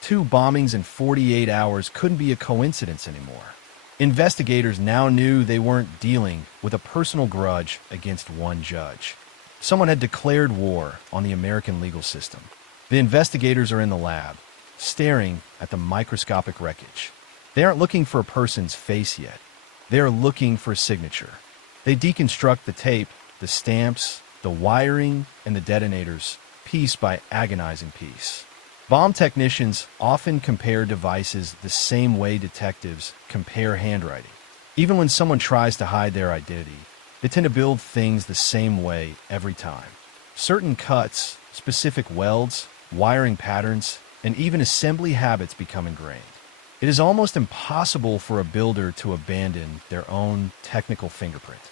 2 bombings in 48 hours couldn't be a coincidence anymore. Investigators now knew they weren't dealing with a personal grudge against one judge. Someone had declared war on the American legal system. The investigators are in the lab, staring at the microscopic wreckage. They aren't looking for a person's face yet. They are looking for a signature. They deconstruct the tape, the stamps, the wiring, and the detonators, piece by agonizing piece. Bomb technicians often compare devices the same way detectives compare handwriting. Even when someone tries to hide their identity, they tend to build things the same way every time. Certain cuts, specific welds, wiring patterns, and even assembly habits become ingrained. It is almost impossible for a builder to abandon their own technical fingerprint.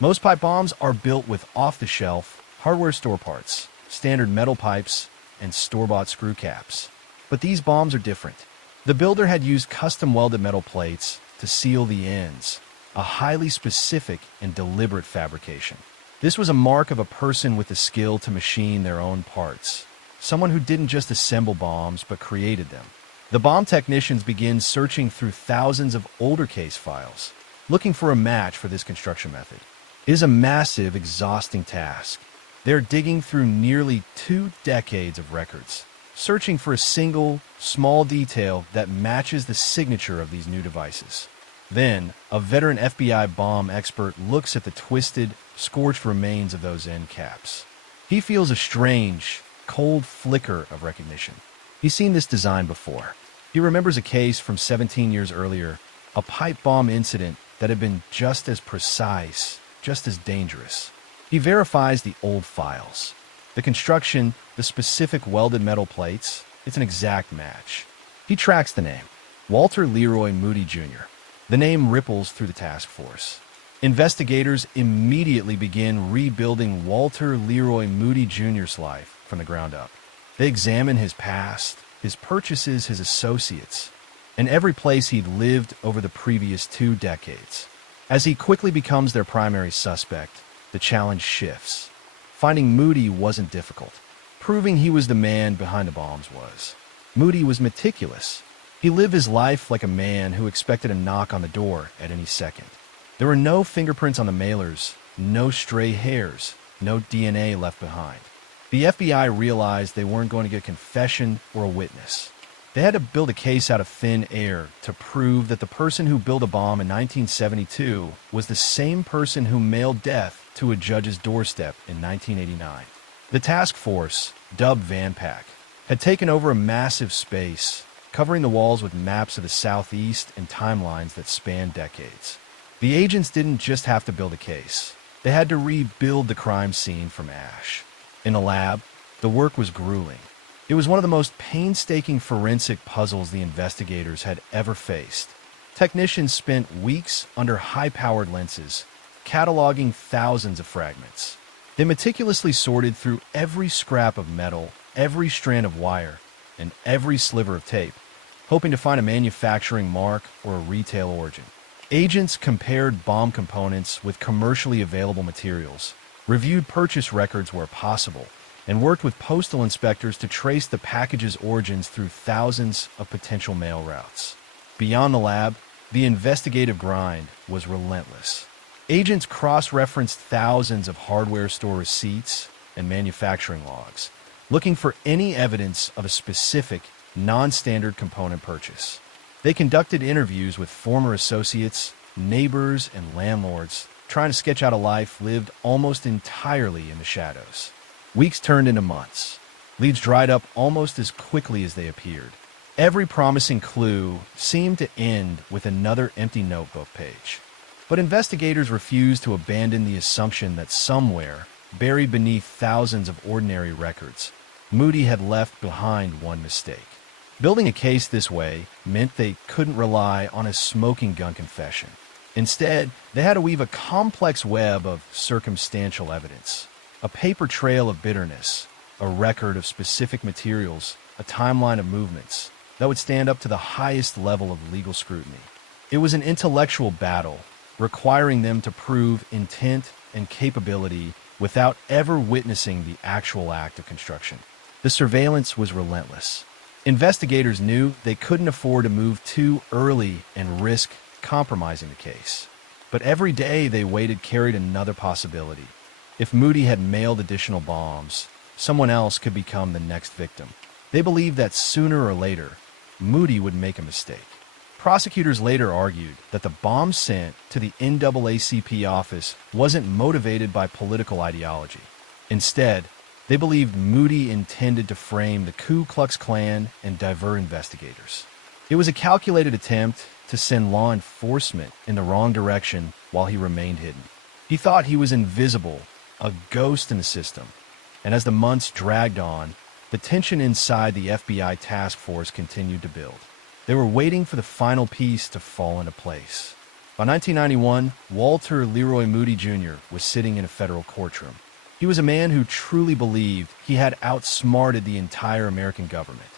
Most pipe bombs are built with off-the-shelf hardware store parts, standard metal pipes, and store-bought screw caps. But these bombs are different. The builder had used custom-welded metal plates to seal the ends, a highly specific and deliberate fabrication. This was a mark of a person with the skill to machine their own parts, someone who didn't just assemble bombs but created them. The bomb technicians begin searching through thousands of older case files, looking for a match for this construction method. It is a massive, exhausting task. They're digging through nearly 2 decades of records, searching for a single, small detail that matches the signature of these new devices. Then, a veteran FBI bomb expert looks at the twisted, scorched remains of those end caps. He feels a strange, cold flicker of recognition. He's seen this design before. He remembers a case from 17 years earlier, a pipe bomb incident that had been just as precise, just as dangerous. He verifies the old files. The construction, the specific welded metal plates, it's an exact match. He tracks the name, Walter Leroy Moody Jr. The name ripples through the task force. Investigators immediately begin rebuilding Walter Leroy Moody Jr.'s life from the ground up. They examine his past, his purchases, his associates, and every place he'd lived over the previous 2 decades. As he quickly becomes their primary suspect, the challenge shifts. Finding Moody wasn't difficult. Proving he was the man behind the bombs was. Moody was meticulous. He lived his life like a man who expected a knock on the door at any second. There were no fingerprints on the mailers, no stray hairs, no DNA left behind. The FBI realized they weren't going to get a confession or a witness. They had to build a case out of thin air to prove that the person who built a bomb in 1972 was the same person who mailed death to a judge's doorstep in 1989. The task force, dubbed Vanpack, had taken over a massive space, covering the walls with maps of the Southeast and timelines that spanned decades. The agents didn't just have to build a case. They had to rebuild the crime scene from ash. In the lab, the work was grueling. It was one of the most painstaking forensic puzzles the investigators had ever faced. Technicians spent weeks under high-powered lenses, cataloging thousands of fragments. They meticulously sorted through every scrap of metal, every strand of wire, and every sliver of tape, hoping to find a manufacturing mark or a retail origin. Agents compared bomb components with commercially available materials, reviewed purchase records where possible, and worked with postal inspectors to trace the package's origins through thousands of potential mail routes. Beyond the lab, the investigative grind was relentless. Agents cross-referenced thousands of hardware store receipts and manufacturing logs, looking for any evidence of a specific, non-standard component purchase. They conducted interviews with former associates, neighbors, and landlords, trying to sketch out a life lived almost entirely in the shadows. Weeks turned into months. Leads dried up almost as quickly as they appeared. Every promising clue seemed to end with another empty notebook page. But investigators refused to abandon the assumption that somewhere, buried beneath thousands of ordinary records, Moody had left behind one mistake. Building a case this way meant they couldn't rely on a smoking gun confession. Instead, they had to weave a complex web of circumstantial evidence. A paper trail of bitterness, a record of specific materials, a timeline of movements that would stand up to the highest level of legal scrutiny. It was an intellectual battle, requiring them to prove intent and capability without ever witnessing the actual act of construction. The surveillance was relentless. Investigators knew they couldn't afford to move too early and risk compromising the case. But every day they waited carried another possibility. If Moody had mailed additional bombs, someone else could become the next victim. They believed that sooner or later, Moody would make a mistake. Prosecutors later argued that the bomb sent to the NAACP office wasn't motivated by political ideology. Instead, they believed Moody intended to frame the Ku Klux Klan and divert investigators. It was a calculated attempt to send law enforcement in the wrong direction while he remained hidden. He thought he was invisible, a ghost in the system. And as the months dragged on, the tension inside the FBI task force continued to build. They were waiting for the final piece to fall into place. By 1991, Walter Leroy Moody Jr. was sitting in a federal courtroom. He was a man who truly believed he had outsmarted the entire American government.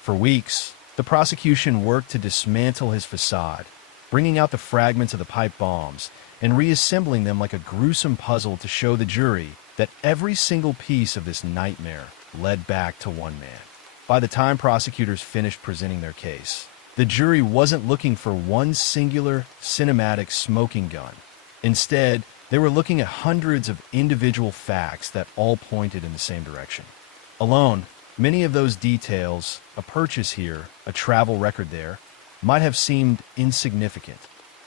For weeks, the prosecution worked to dismantle his facade, bringing out the fragments of the pipe bombs and reassembling them like a gruesome puzzle to show the jury that every single piece of this nightmare led back to one man. By the time prosecutors finished presenting their case, the jury wasn't looking for one singular cinematic smoking gun. Instead, they were looking at hundreds of individual facts that all pointed in the same direction. Alone, many of those details, a purchase here, a travel record there, might have seemed insignificant.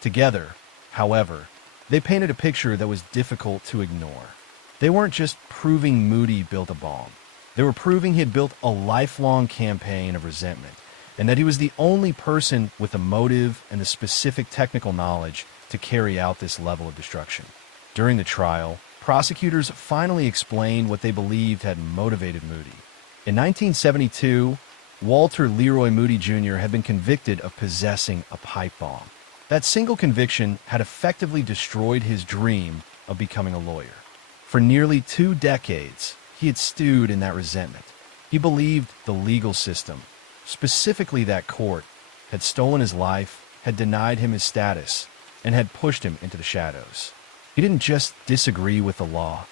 Together, however, they painted a picture that was difficult to ignore. They weren't just proving Moody built a bomb. They were proving he had built a lifelong campaign of resentment, and that he was the only person with the motive and the specific technical knowledge to carry out this level of destruction. During the trial, prosecutors finally explained what they believed had motivated Moody. In 1972, Walter Leroy Moody Jr. had been convicted of possessing a pipe bomb. That single conviction had effectively destroyed his dream of becoming a lawyer. For nearly 2 decades, he had stewed in that resentment. He believed the legal system, specifically that court, had stolen his life, had denied him his status, and had pushed him into the shadows. He didn't just disagree with the law.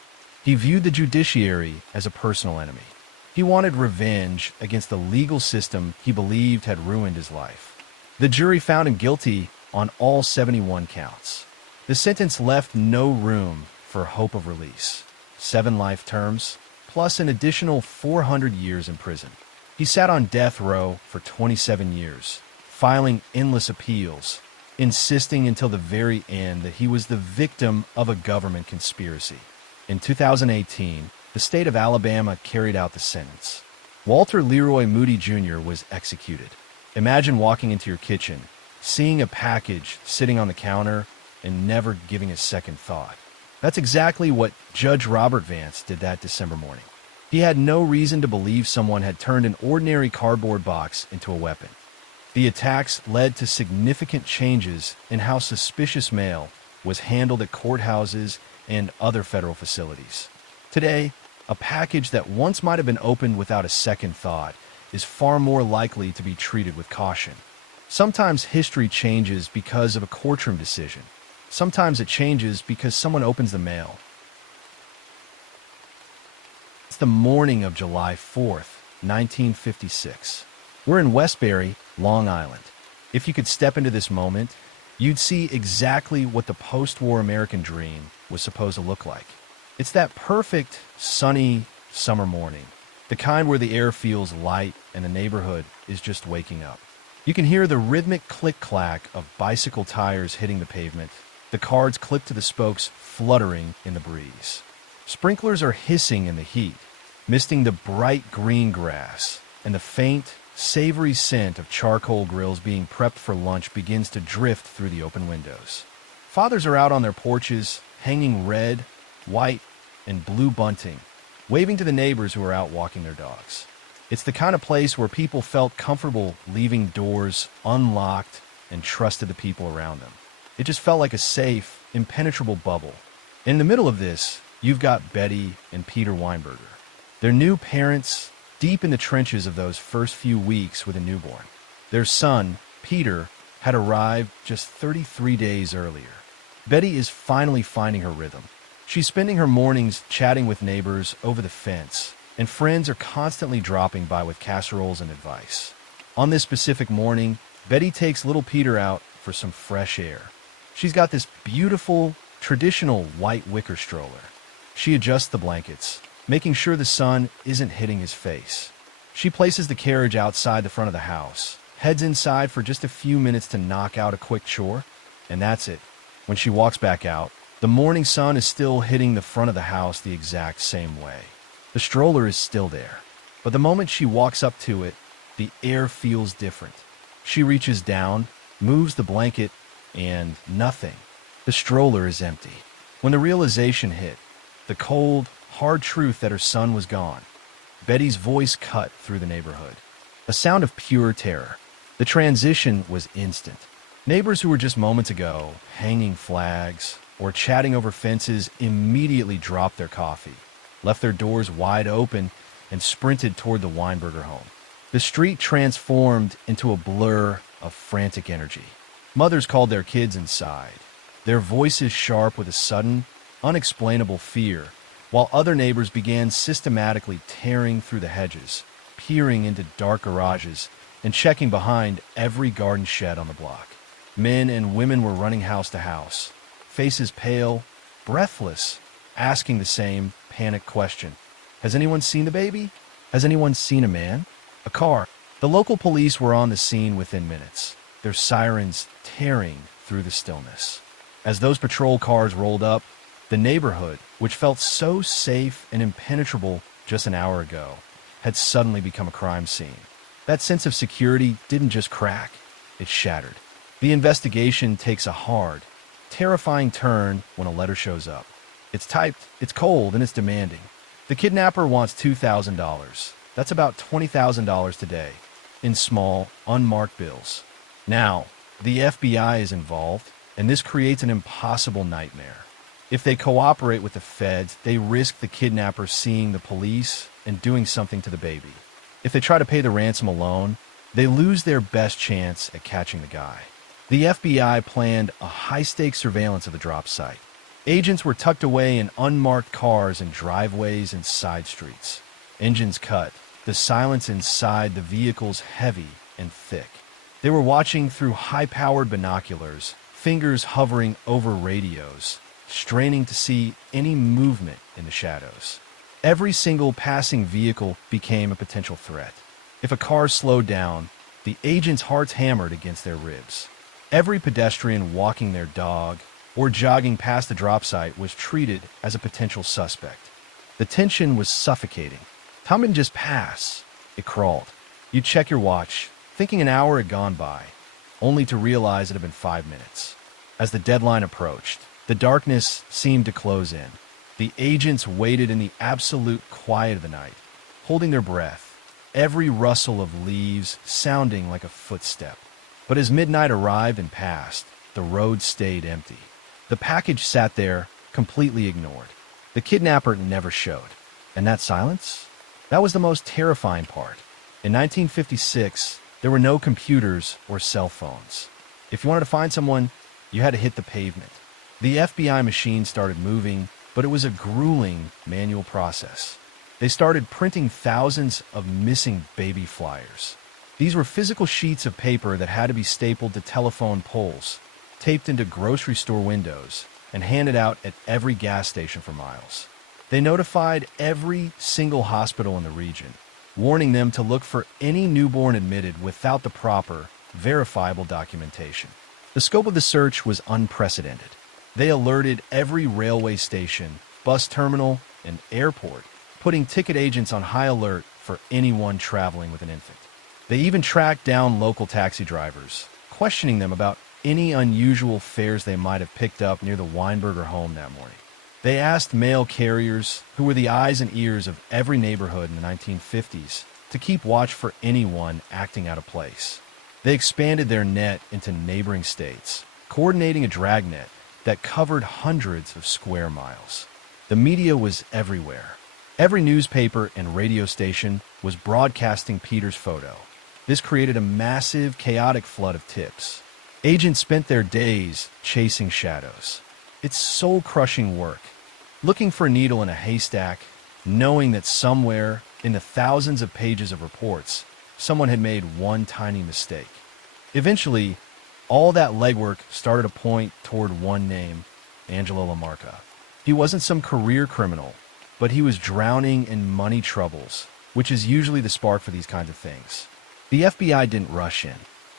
He viewed the judiciary as a personal enemy. He wanted revenge against the legal system he believed had ruined his life. The jury found him guilty on all 71 counts. The sentence left no room for hope of release. 7 life terms, plus an additional 400 years in prison. He sat on death row for 27 years, filing endless appeals, insisting until the very end that he was the victim of a government conspiracy. In 2018, the state of Alabama carried out the sentence. Walter Leroy Moody Jr. was executed. Imagine walking into your kitchen, seeing a package sitting on the counter, and never giving a second thought. That's exactly what Judge Robert Vance did that December morning. He had no reason to believe someone had turned an ordinary cardboard box into a weapon. The attacks led to significant changes in how suspicious mail was handled at courthouses and other federal facilities. Today, a package that once might have been opened without a second thought is far more likely to be treated with caution. Sometimes history changes because of a courtroom decision. Sometimes it changes because someone opens the mail. It's the morning of July 4th, 1956. We're in Westbury, Long Island. If you could step into this moment, you'd see exactly what the post-war American dream was supposed to look like. It's that perfect, sunny summer morning, the kind where the air feels light and the neighborhood is just waking up. You can hear the rhythmic click-clack of bicycle tires hitting the pavement, the cards clipped to the spokes fluttering in the breeze. Sprinklers are hissing in the heat, misting the bright green grass, and the faint, savory scent of charcoal grills being prepped for lunch begins to drift through the open windows. Fathers are out on their porches, hanging red, white, and blue bunting, waving to the neighbors who are out walking their dogs. It's the kind of place where people felt comfortable leaving doors unlocked and trusted the people around them. It just felt like a safe, impenetrable bubble. In the middle of this, you've got Betty and Peter Weinberger. They're new parents, deep in the trenches of those first few weeks with a newborn. Their son, Peter, had arrived just 33 days earlier. Betty is finally finding her rhythm. She's spending her mornings chatting with neighbors over the fence, and friends are constantly dropping by with casseroles and advice. On this specific morning, Betty takes little Peter out for some fresh air. She's got this beautiful, traditional white wicker stroller. She adjusts the blankets, making sure the sun isn't hitting his face. She places the carriage outside the front of the house, heads inside for just a few minutes to knock out a quick chore, and that's it. When she walks back out, the morning sun is still hitting the front of the house the exact same way. The stroller is still there, but the moment she walks up to it, the air feels different. She reaches down, moves the blanket, and nothing. The stroller is empty. When the realization hit, the cold, hard truth that her son was gone, Betty's voice cut through the neighborhood. A sound of pure terror. The transition was instant. Neighbors who were just moments ago hanging flags or chatting over fences immediately dropped their coffee, left their doors wide open, and sprinted toward the Weinberger home. The street transformed into a blur of frantic energy. Mothers called their kids inside, their voices sharp with a sudden, unexplainable fear, while other neighbors began systematically tearing through the hedges, peering into dark garages, and checking behind every garden shed on the block. Men and women were running house to house, faces pale, breathless, asking the same panicked question. Has anyone seen the baby? Has anyone seen a man? A car. The local police were on the scene within minutes, their sirens tearing through the stillness. As those patrol cars rolled up, the neighborhood, which felt so safe and impenetrable just an hour ago, had suddenly become a crime scene. That sense of security didn't just crack, it shattered. The investigation takes a hard, terrifying turn when a letter shows up. It's typed, it's cold, and it's demanding. The kidnapper wants $2,000. That's about $20,000 today, in small, unmarked bills. Now, the FBI is involved, and this creates an impossible nightmare. If they cooperate with the feds, they risk the kidnapper seeing the police and doing something to the baby. If they try to pay the ransom alone, they lose their best chance at catching the guy. The FBI planned a high-stakes surveillance of the drop site. Agents were tucked away in unmarked cars in driveways and side streets. Engines cut, the silence inside the vehicles heavy and thick. They were watching through high-powered binoculars, fingers hovering over radios, straining to see any movement in the shadows. Every single passing vehicle became a potential threat. If a car slowed down, the agents' hearts hammered against their ribs. Every pedestrian walking their dog or jogging past the drop site was treated as a potential suspect. The tension was suffocating. Time didn't just pass, it crawled. You'd check your watch, thinking an hour had gone by, only to realize it had been 5 minutes. As the deadline approached, the darkness seemed to close in. The agents waited in the absolute quiet of the night, holding their breath, every rustle of leaves sounding like a footstep. But as midnight arrived and passed, the road stayed empty. The package sat there, completely ignored. The kidnapper never showed. And that silence? That was the most terrifying part. In 1956, there were no computers or cell phones. If you wanted to find someone, you had to hit the pavement. The FBI machine started moving, but it was a grueling manual process. They started printing thousands of missing baby flyers. These were physical sheets of paper that had to be stapled to telephone poles, taped into grocery store windows, and handed out at every gas station for miles. They notified every single hospital in the region, warning them to look for any newborn admitted without the proper, verifiable documentation. The scope of the search was unprecedented. They alerted every railway station, bus terminal, and airport, putting ticket agents on high alert for anyone traveling with an infant. They even tracked down local taxi drivers, questioning them about any unusual fares they might have picked up near the Weinberger home that morning. They asked mail carriers, who were the eyes and ears of every neighborhood in the 1950s, to keep watch for anyone acting out of place. They expanded their net into neighboring states, coordinating a dragnet that covered hundreds of square miles. The media was everywhere. Every newspaper and radio station was broadcasting Peter's photo. This created a massive, chaotic flood of tips. Agents spent their days chasing shadows. It's soul-crushing work, looking for a needle in a haystack, knowing that somewhere in the thousands of pages of reports, someone had made one tiny mistake. Eventually, all that legwork started to point toward one name, Angelo LaMarca. He wasn't some career criminal, but he was drowning in money troubles, which is usually the spark for these kinds of things. The FBI didn't rush in.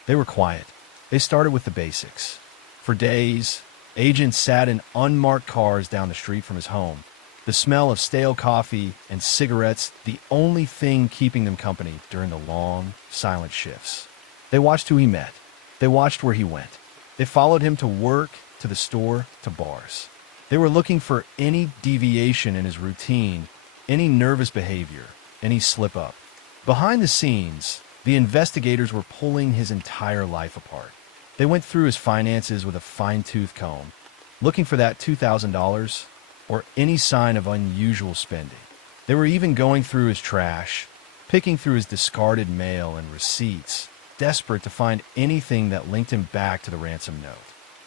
They were quiet. They started with the basics. For days, agents sat in unmarked cars down the street from his home, the smell of stale coffee and cigarettes the only thing keeping them company during the long, silent shifts. They watched who he met. They watched where he went. They followed him to work, to the store, to bars. They were looking for any deviation in his routine, any nervous behavior, any slip-up. Behind the scenes, the investigators were pulling his entire life apart. They went through his finances with a fine-tooth comb, looking for that $2,000 or any sign of unusual spending. They were even going through his trash, picking through his discarded mail and receipts, desperate to find anything that linked him back to the ransom note.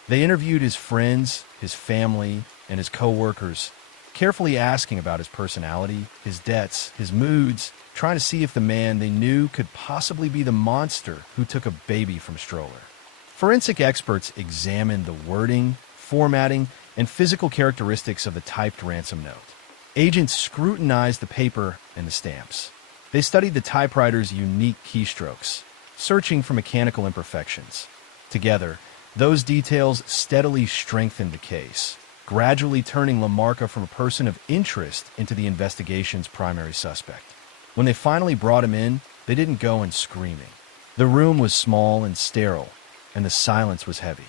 They interviewed his friends, his family, and his co-workers, carefully asking about his personality, his debts, his moods, trying to see if the man they knew could possibly be the monster who took a baby from a stroller. Forensic experts examined the wording, formatting, and physical characteristics of the typed ransom note. Agents scrutinized the paper and the stamps. They studied the typewriter's unique keystrokes, searching for mechanical imperfections. Together, those details steadily strengthened the case, gradually turning LaMarca from a person of interest into the investigation's primary suspect. When they finally brought him in, they didn't go in screaming. The room was small and sterile, and the silence was heavy.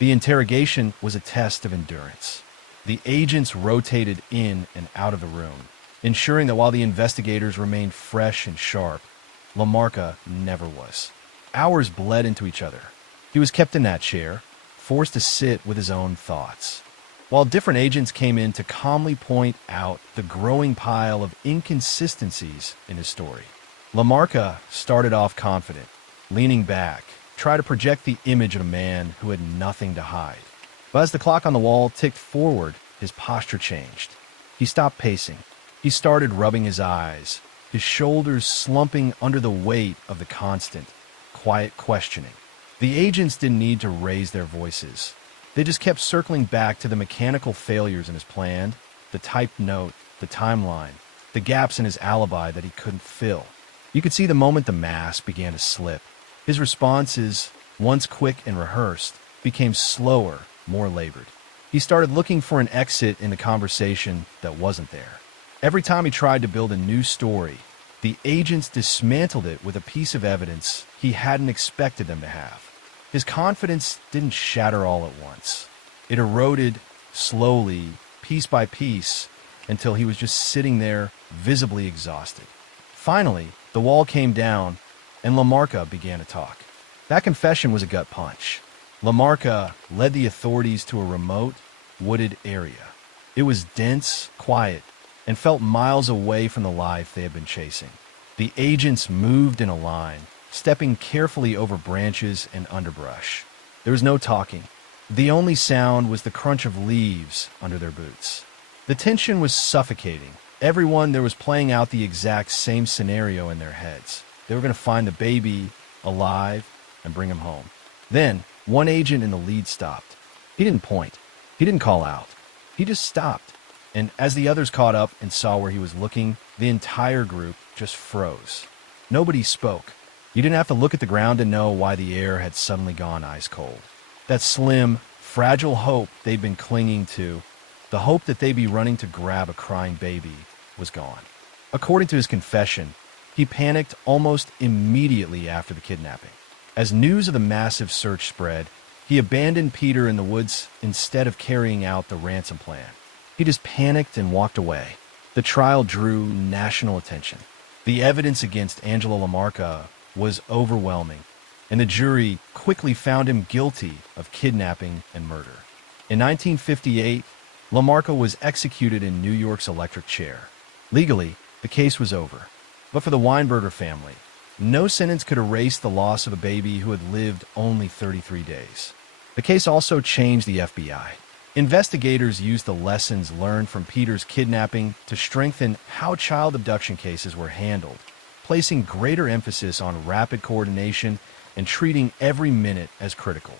The interrogation was a test of endurance. The agents rotated in and out of the room, ensuring that while the investigators remained fresh and sharp, Lamarca never was. Hours bled into each other. He was kept in that chair, forced to sit with his own thoughts, while different agents came in to calmly point out the growing pile of inconsistencies in his story. Lamarca started off confident, leaning back, trying to project the image of a man who had nothing to hide. But as the clock on the wall ticked forward, his posture changed. He stopped pacing. He started rubbing his eyes, his shoulders slumping under the weight of the constant, quiet questioning. The agents didn't need to raise their voices. They just kept circling back to the mechanical failures in his plan, the typed note, the timeline, the gaps in his alibi that he couldn't fill. You could see the moment the mask began to slip. His responses, once quick and rehearsed, became slower, more labored. He started looking for an exit in the conversation that wasn't there. Every time he tried to build a new story, the agents dismantled it with a piece of evidence he hadn't expected them to have. His confidence didn't shatter all at once. It eroded slowly, piece by piece, until he was just sitting there, visibly exhausted. Finally, the wall came down, and Lamarca began to talk. That confession was a gut punch. Lamarca led the authorities to a remote, wooded area. It was dense, quiet, and felt miles away from the life they had been chasing. The agents moved in a line, stepping carefully over branches and underbrush. There was no talking. The only sound was the crunch of leaves under their boots. The tension was suffocating. Everyone there was playing out the exact same scenario in their heads. They were going to find the baby alive and bring him home. Then, one agent in the lead stopped. He didn't point. He didn't call out. He just stopped. And as the others caught up and saw where he was looking, the entire group just froze. Nobody spoke. You didn't have to look at the ground to know why the air had suddenly gone ice cold. That slim, fragile hope they'd been clinging to, the hope that they'd be running to grab a crying baby, was gone. According to his confession, he panicked almost immediately after the kidnapping. As news of the massive search spread, he abandoned Peter in the woods instead of carrying out the ransom plan. He just panicked and walked away. The trial drew national attention. The evidence against Angelo Lamarca was overwhelming, and the jury quickly found him guilty of kidnapping and murder. In 1958, Lamarca was executed in New York's electric chair. Legally, the case was over. But for the Weinberger family, no sentence could erase the loss of a baby who had lived only 33 days. The case also changed the FBI. Investigators used the lessons learned from Peter's kidnapping to strengthen how child abduction cases were handled, placing greater emphasis on rapid coordination and treating every minute as critical.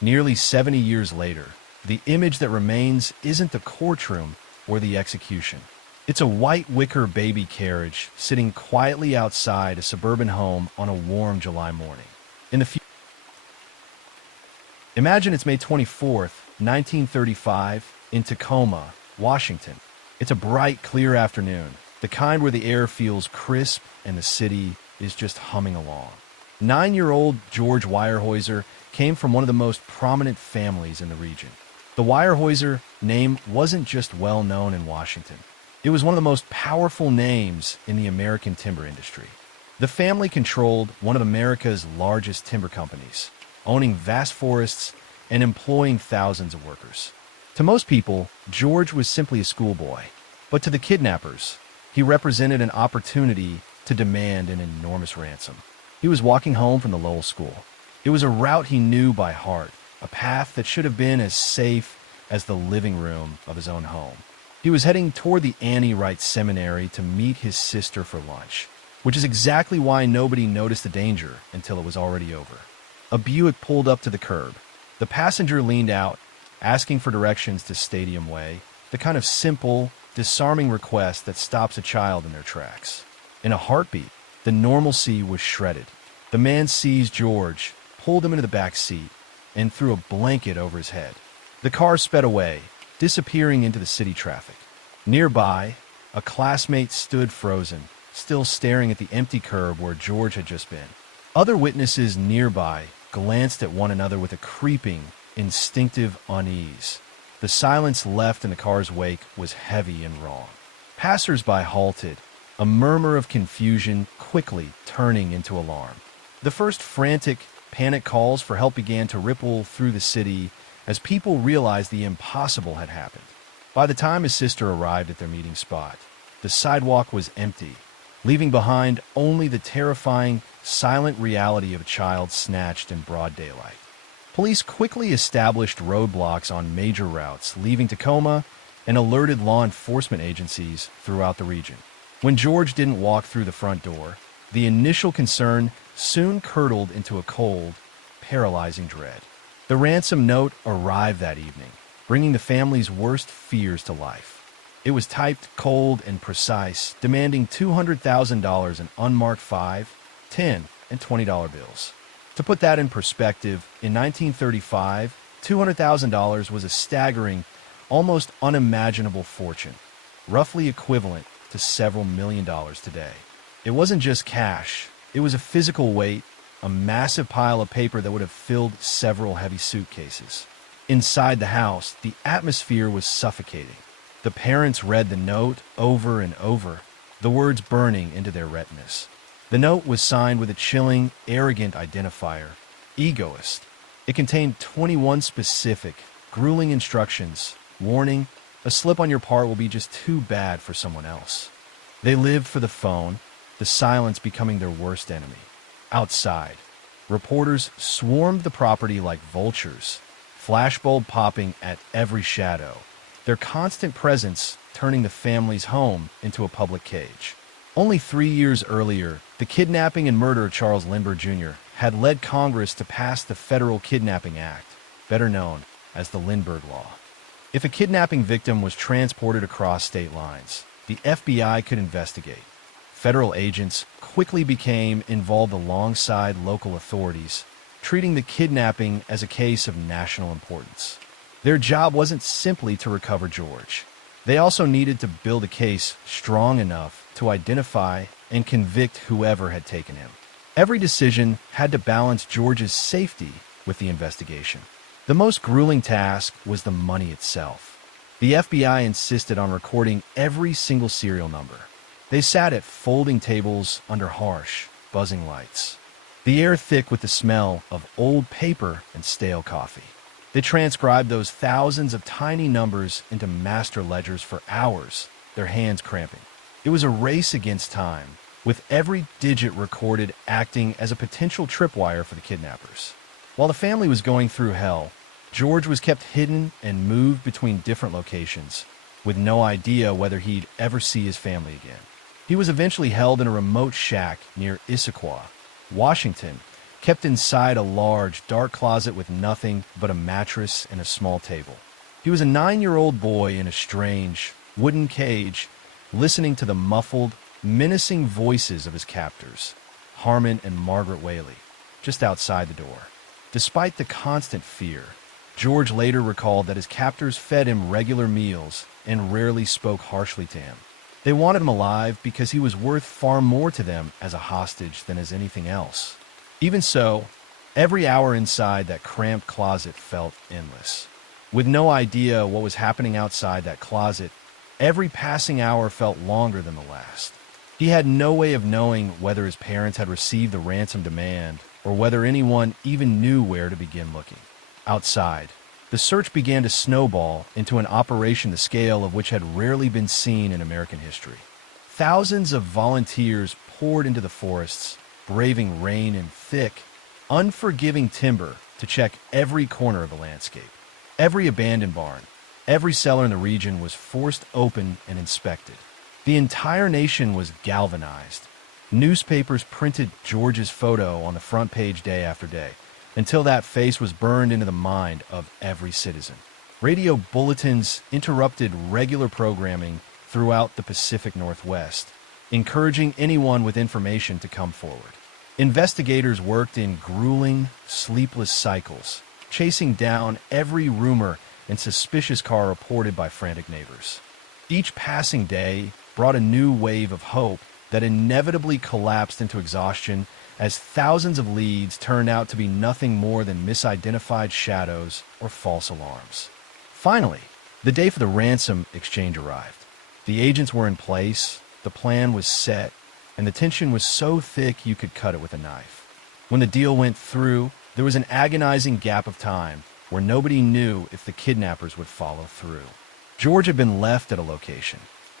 Nearly 70 years later, the image that remains isn't the courtroom or the execution. It's a white wicker baby carriage sitting quietly outside a suburban home on a warm July morning. Imagine it's May 24th, 1935, in Tacoma, Washington. It's a bright, clear afternoon, the kind where the air feels crisp and the city is just humming along. 9-year-old George Weyerhaeuser came from one of the most prominent families in the region. The Weyerhaeuser name wasn't just well known in Washington. It was one of the most powerful names in the American timber industry. The family controlled one of America's largest timber companies, owning vast forests and employing thousands of workers. To most people, George was simply a schoolboy, but to the kidnappers, he represented an opportunity to demand an enormous ransom. He was walking home from the Lowell School. It was a route he knew by heart, a path that should have been as safe as the living room of his own home. He was heading toward the Annie Wright Seminary to meet his sister for lunch, which is exactly why nobody noticed the danger until it was already over. A Buick pulled up to the curb. The passenger leaned out, asking for directions to Stadium Way, the kind of simple, disarming request that stops a child in their tracks. In a heartbeat, the normalcy was shredded. The man seized George, pulled him into the back seat, and threw a blanket over his head. The car sped away, disappearing into the city traffic. Nearby, a classmate stood frozen, still staring at the empty curb where George had just been. Other witnesses nearby glanced at one another with a creeping, instinctive unease. The silence left in the car's wake was heavy and raw. Passers-by halted, a murmur of confusion quickly turning into alarm. The first frantic, panic calls for help began to ripple through the city as people realized the impossible had happened. By the time his sister arrived at their meeting spot, the sidewalk was empty, leaving behind only the terrifying, silent reality of a child snatched in broad daylight. Police quickly established roadblocks on major routes leaving Tacoma and alerted law enforcement agencies throughout the region. When George didn't walk through the front door, the initial concern soon curdled into a cold, paralyzing dread. The ransom note arrived that evening, bringing the family's worst fears to life. It was typed cold and precise, demanding $200,000 in unmarked $5, $10, and $20 bills. To put that in perspective, in 1935, $200,000 was a staggering, almost unimaginable fortune, roughly equivalent to several $1,000,000 today. It wasn't just cash, it was a physical weight, a massive pile of paper that would have filled several heavy suitcases. Inside the house, the atmosphere was suffocating. The parents read the note over and over, the words burning into their retinas. The note was signed with a chilling, arrogant identifier, egoist. It contained 21 specific, grueling instructions, warning, a slip on your part will be just too bad for someone else. They lived for the phone, the silence becoming their worst enemy. Outside, reporters swarmed the property like vultures, flashbulb popping at every shadow, their constant presence turning the family's home into a public cage. Only 3 years earlier, the kidnapping and murder of Charles Lindbergh Jr. had led Congress to pass the Federal Kidnapping Act, better known as the Lindbergh Law. If a kidnapping victim was transported across state lines, the FBI could investigate. Federal agents quickly became involved alongside local authorities, treating the kidnapping as a case of national importance. Their job wasn't simply to recover George. They also needed to build a case strong enough to identify and convict whoever had taken him. Every decision had to balance George's safety with the investigation. The most grueling task was the money itself. The FBI insisted on recording every single serial number. They sat at folding tables under harsh, buzzing lights, the air thick with the smell of old paper and stale coffee. They transcribed those thousands of tiny numbers into master ledgers for hours, their hands cramping. It was a race against time, with every digit recorded acting as a potential tripwire for the kidnappers. While the family was going through hell, George was kept hidden and moved between different locations, with no idea whether he'd ever see his family again. He was eventually held in a remote shack near Issaquah, Washington, kept inside a large, dark closet with nothing but a mattress and a small table. He was a 9-year-old boy in a strange, wooden cage, listening to the muffled, menacing voices of his captors, Harmon and Margaret Whaley, just outside the door. Despite the constant fear, George later recalled that his captors fed him regular meals and rarely spoke harshly to him. They wanted him alive because he was worth far more to them as a hostage than as anything else. Even so, every hour inside that cramped closet felt endless. With no idea what was happening outside that closet, every passing hour felt longer than the last. He had no way of knowing whether his parents had received the ransom demand or whether anyone even knew where to begin looking. Outside, the search began to snowball into an operation the scale of which had rarely been seen in American history. Thousands of volunteers poured into the forests, braving rain and thick, unforgiving timber to check every corner of the landscape. Every abandoned barn, every cellar in the region was forced open and inspected. The entire nation was galvanized. Newspapers printed George's photo on the front page day after day, until that face was burned into the mind of every citizen. Radio bulletins interrupted regular programming throughout the Pacific Northwest, encouraging anyone with information to come forward. Investigators worked in grueling, sleepless cycles, chasing down every rumor and suspicious car reported by frantic neighbors. Each passing day brought a new wave of hope that inevitably collapsed into exhaustion as thousands of leads turned out to be nothing more than misidentified shadows or false alarms. Finally, the day for the ransom exchange arrived. The agents were in place, the plan was set, and the tension was so thick you could cut it with a knife. When the deal went through, there was an agonizing gap of time where nobody knew if the kidnappers would follow through. George had been left at a location.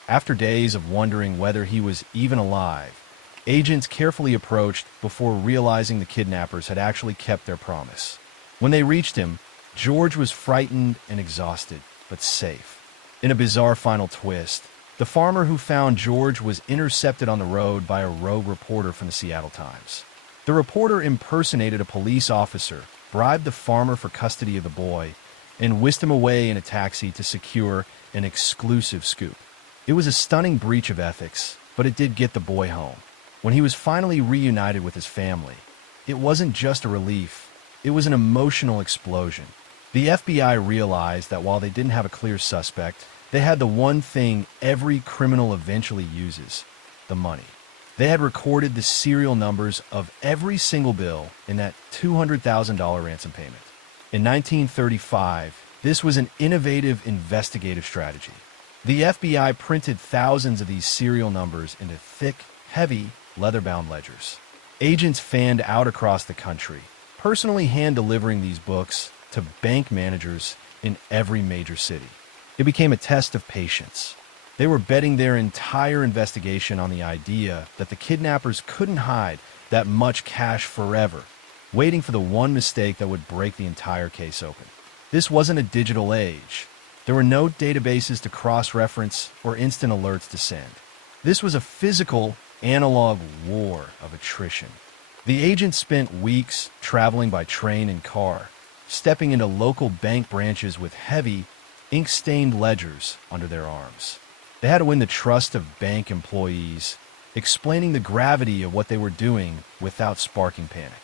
After days of wondering whether he was even alive, agents carefully approached before realizing the kidnappers had actually kept their promise. When they reached him, George was frightened and exhausted, but safe. In a bizarre final twist, the farmer who found George was intercepted on the road by a rogue reporter from the Seattle Times. The reporter impersonated a police officer, bribed the farmer for custody of the boy, and whisked him away in a taxi to secure an exclusive scoop. It was a stunning breach of ethics, but it did get the boy home. When he was finally reunited with his family, it wasn't just a relief, it was an emotional explosion. The FBI realized that while they didn't have a clear suspect, they had the one thing every criminal eventually uses: the money. They had recorded the serial numbers of every single bill in that $200,000 ransom payment. In 1935, this was an innovative investigative strategy. The FBI printed thousands of these serial numbers into thick, heavy, leather-bound ledgers. Agents fanned out across the country, personally hand-delivering these books to bank managers in every major city. It became a test of patience. They were betting their entire investigation on the idea that the kidnappers couldn't hide that much cash forever, waiting for the one mistake that would break the entire case open. This wasn't a digital age. There were no databases to cross-reference or instant alerts to send. This was a physical, analog war of attrition. The agents spent weeks traveling by train and car, stepping into local bank branches with heavy, ink-stained ledgers under their arms. They had to win the trust of bank employees, explaining the gravity of what they were doing without sparking panic.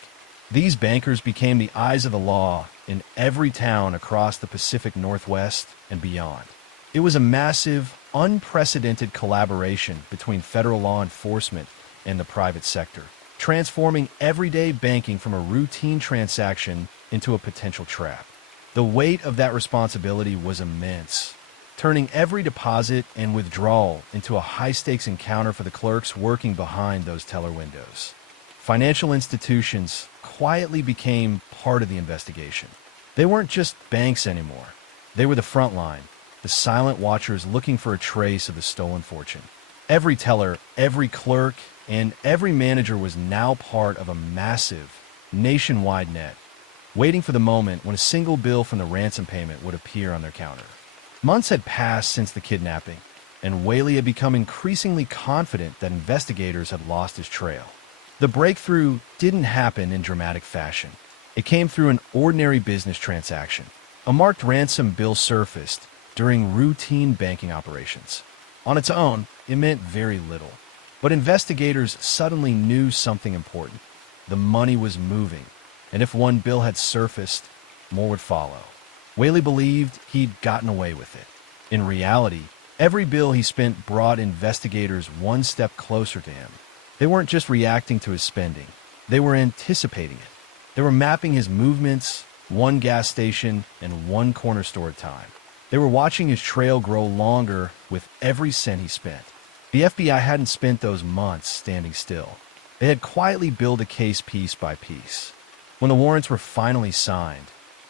These bankers became the eyes of the law in every town across the Pacific Northwest and beyond. It was a massive, unprecedented collaboration between federal law enforcement and the private sector, transforming everyday banking from a routine transaction into a potential trap. The weight of that responsibility was immense, turning every deposit and withdrawal into a high-stakes encounter for the clerks working behind those teller windows. Financial institutions quietly became part of the investigation. They weren't just banks anymore. They were the front line, the silent watchers looking for a trace of the stolen fortune. Every teller, every clerk, and every manager was now part of a massive, nationwide net, waiting for the moment when a single bill from the ransom payment would appear on their counter. Months had passed since the kidnapping, and Weyerhaeuser had become increasingly confident that investigators had lost his trail. The breakthrough didn't happen in dramatic fashion. It came through an ordinary business transaction. A marked ransom bill surfaced during routine banking operations. On its own, it meant very little. But investigators suddenly knew something important. The money was moving, and if one bill had surfaced, more would follow. Weyerhaeuser believed he'd gotten away with it. In reality, every bill he spent brought investigators one step closer to him. They weren't just reacting to his spending. They were anticipating it. They were mapping his movements, one gas station and one corner store at a time. They were watching his trail grow longer with every cent he spent. The FBI hadn't spent those months standing still. They had quietly built a case piece by piece. When the warrants were finally signed,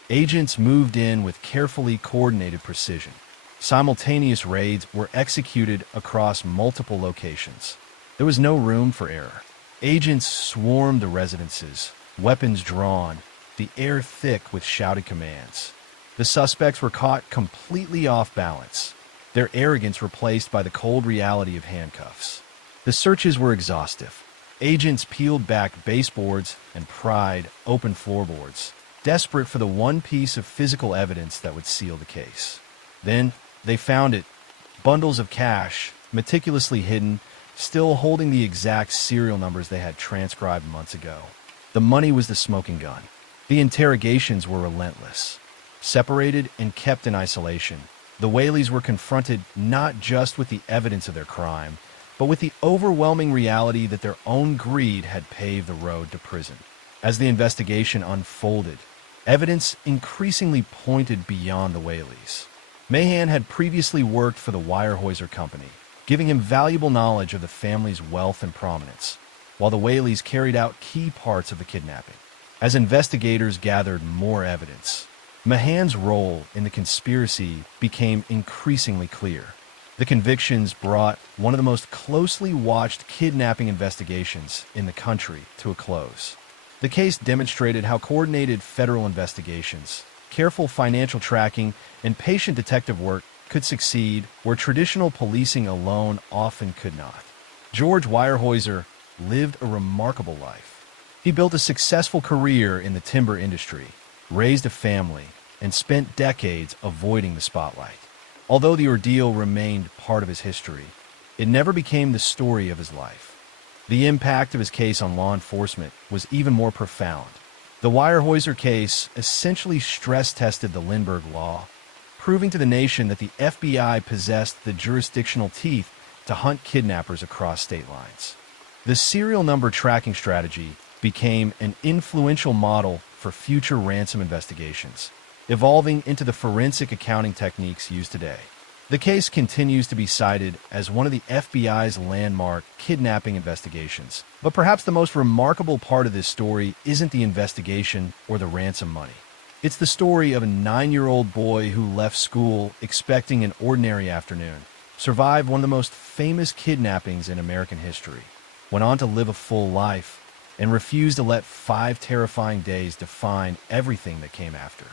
agents moved in with carefully coordinated precision. Simultaneous raids were executed across multiple locations. There was no room for error. Agents swarmed the residences, weapons drawn, the air thick with shouted commands. The suspects were caught completely off balance, their arrogance replaced by the cold reality of handcuffs. The searches were exhaustive. Agents peeled back baseboards and pried open floorboards, desperate for the one piece of physical evidence that would seal the case. Then they found it, bundles of cash, meticulously hidden, still holding the exact serial numbers they had transcribed months ago. The money was the smoking gun. The interrogations were relentless. Separated and kept in isolation, the Weyerhaeusers were confronted not just with the evidence of their crime, but with the overwhelming reality that their own greed had paved the road to prison. As the investigation unfolded, evidence increasingly pointed beyond the Weyerhaeusers. Mahan had previously worked for the Weyerhaeuser Company, giving him valuable knowledge of the family's wealth and prominence, while the Whaleys carried out key parts of the kidnapping. As investigators gathered more evidence, Mahan's role in the conspiracy became increasingly clear. The convictions brought one of the most closely watched kidnapping investigations in the country to a close. The case demonstrated how coordinated federal investigations, careful financial tracking, and patient detective work could succeed where traditional policing alone often could not. George Weyerhaeuser lived a remarkable life. He built a successful career in the timber industry, raised a family, and spent decades avoiding the spotlight. Although the ordeal remained part of his history, it never became the story of his life. The impact of his case on law enforcement was even more profound. The Weyerhaeuser case essentially stress-tested the Lindbergh Law, proving to the nation that the FBI possessed the jurisdictional teeth to hunt kidnappers across state lines. The serial number tracking strategy became an influential model for future ransom investigations, evolving into the forensic accounting techniques used today. The case continues to be cited as one of the FBI's landmark kidnapping investigations, but perhaps the most remarkable part of this story isn't the investigation or the ransom money. It's the story of a 9-year-old boy who left school expecting an ordinary afternoon, survived one of the most famous kidnappings in American history, went on to live a full life, and refused to let 5 terrifying days define everything that came after.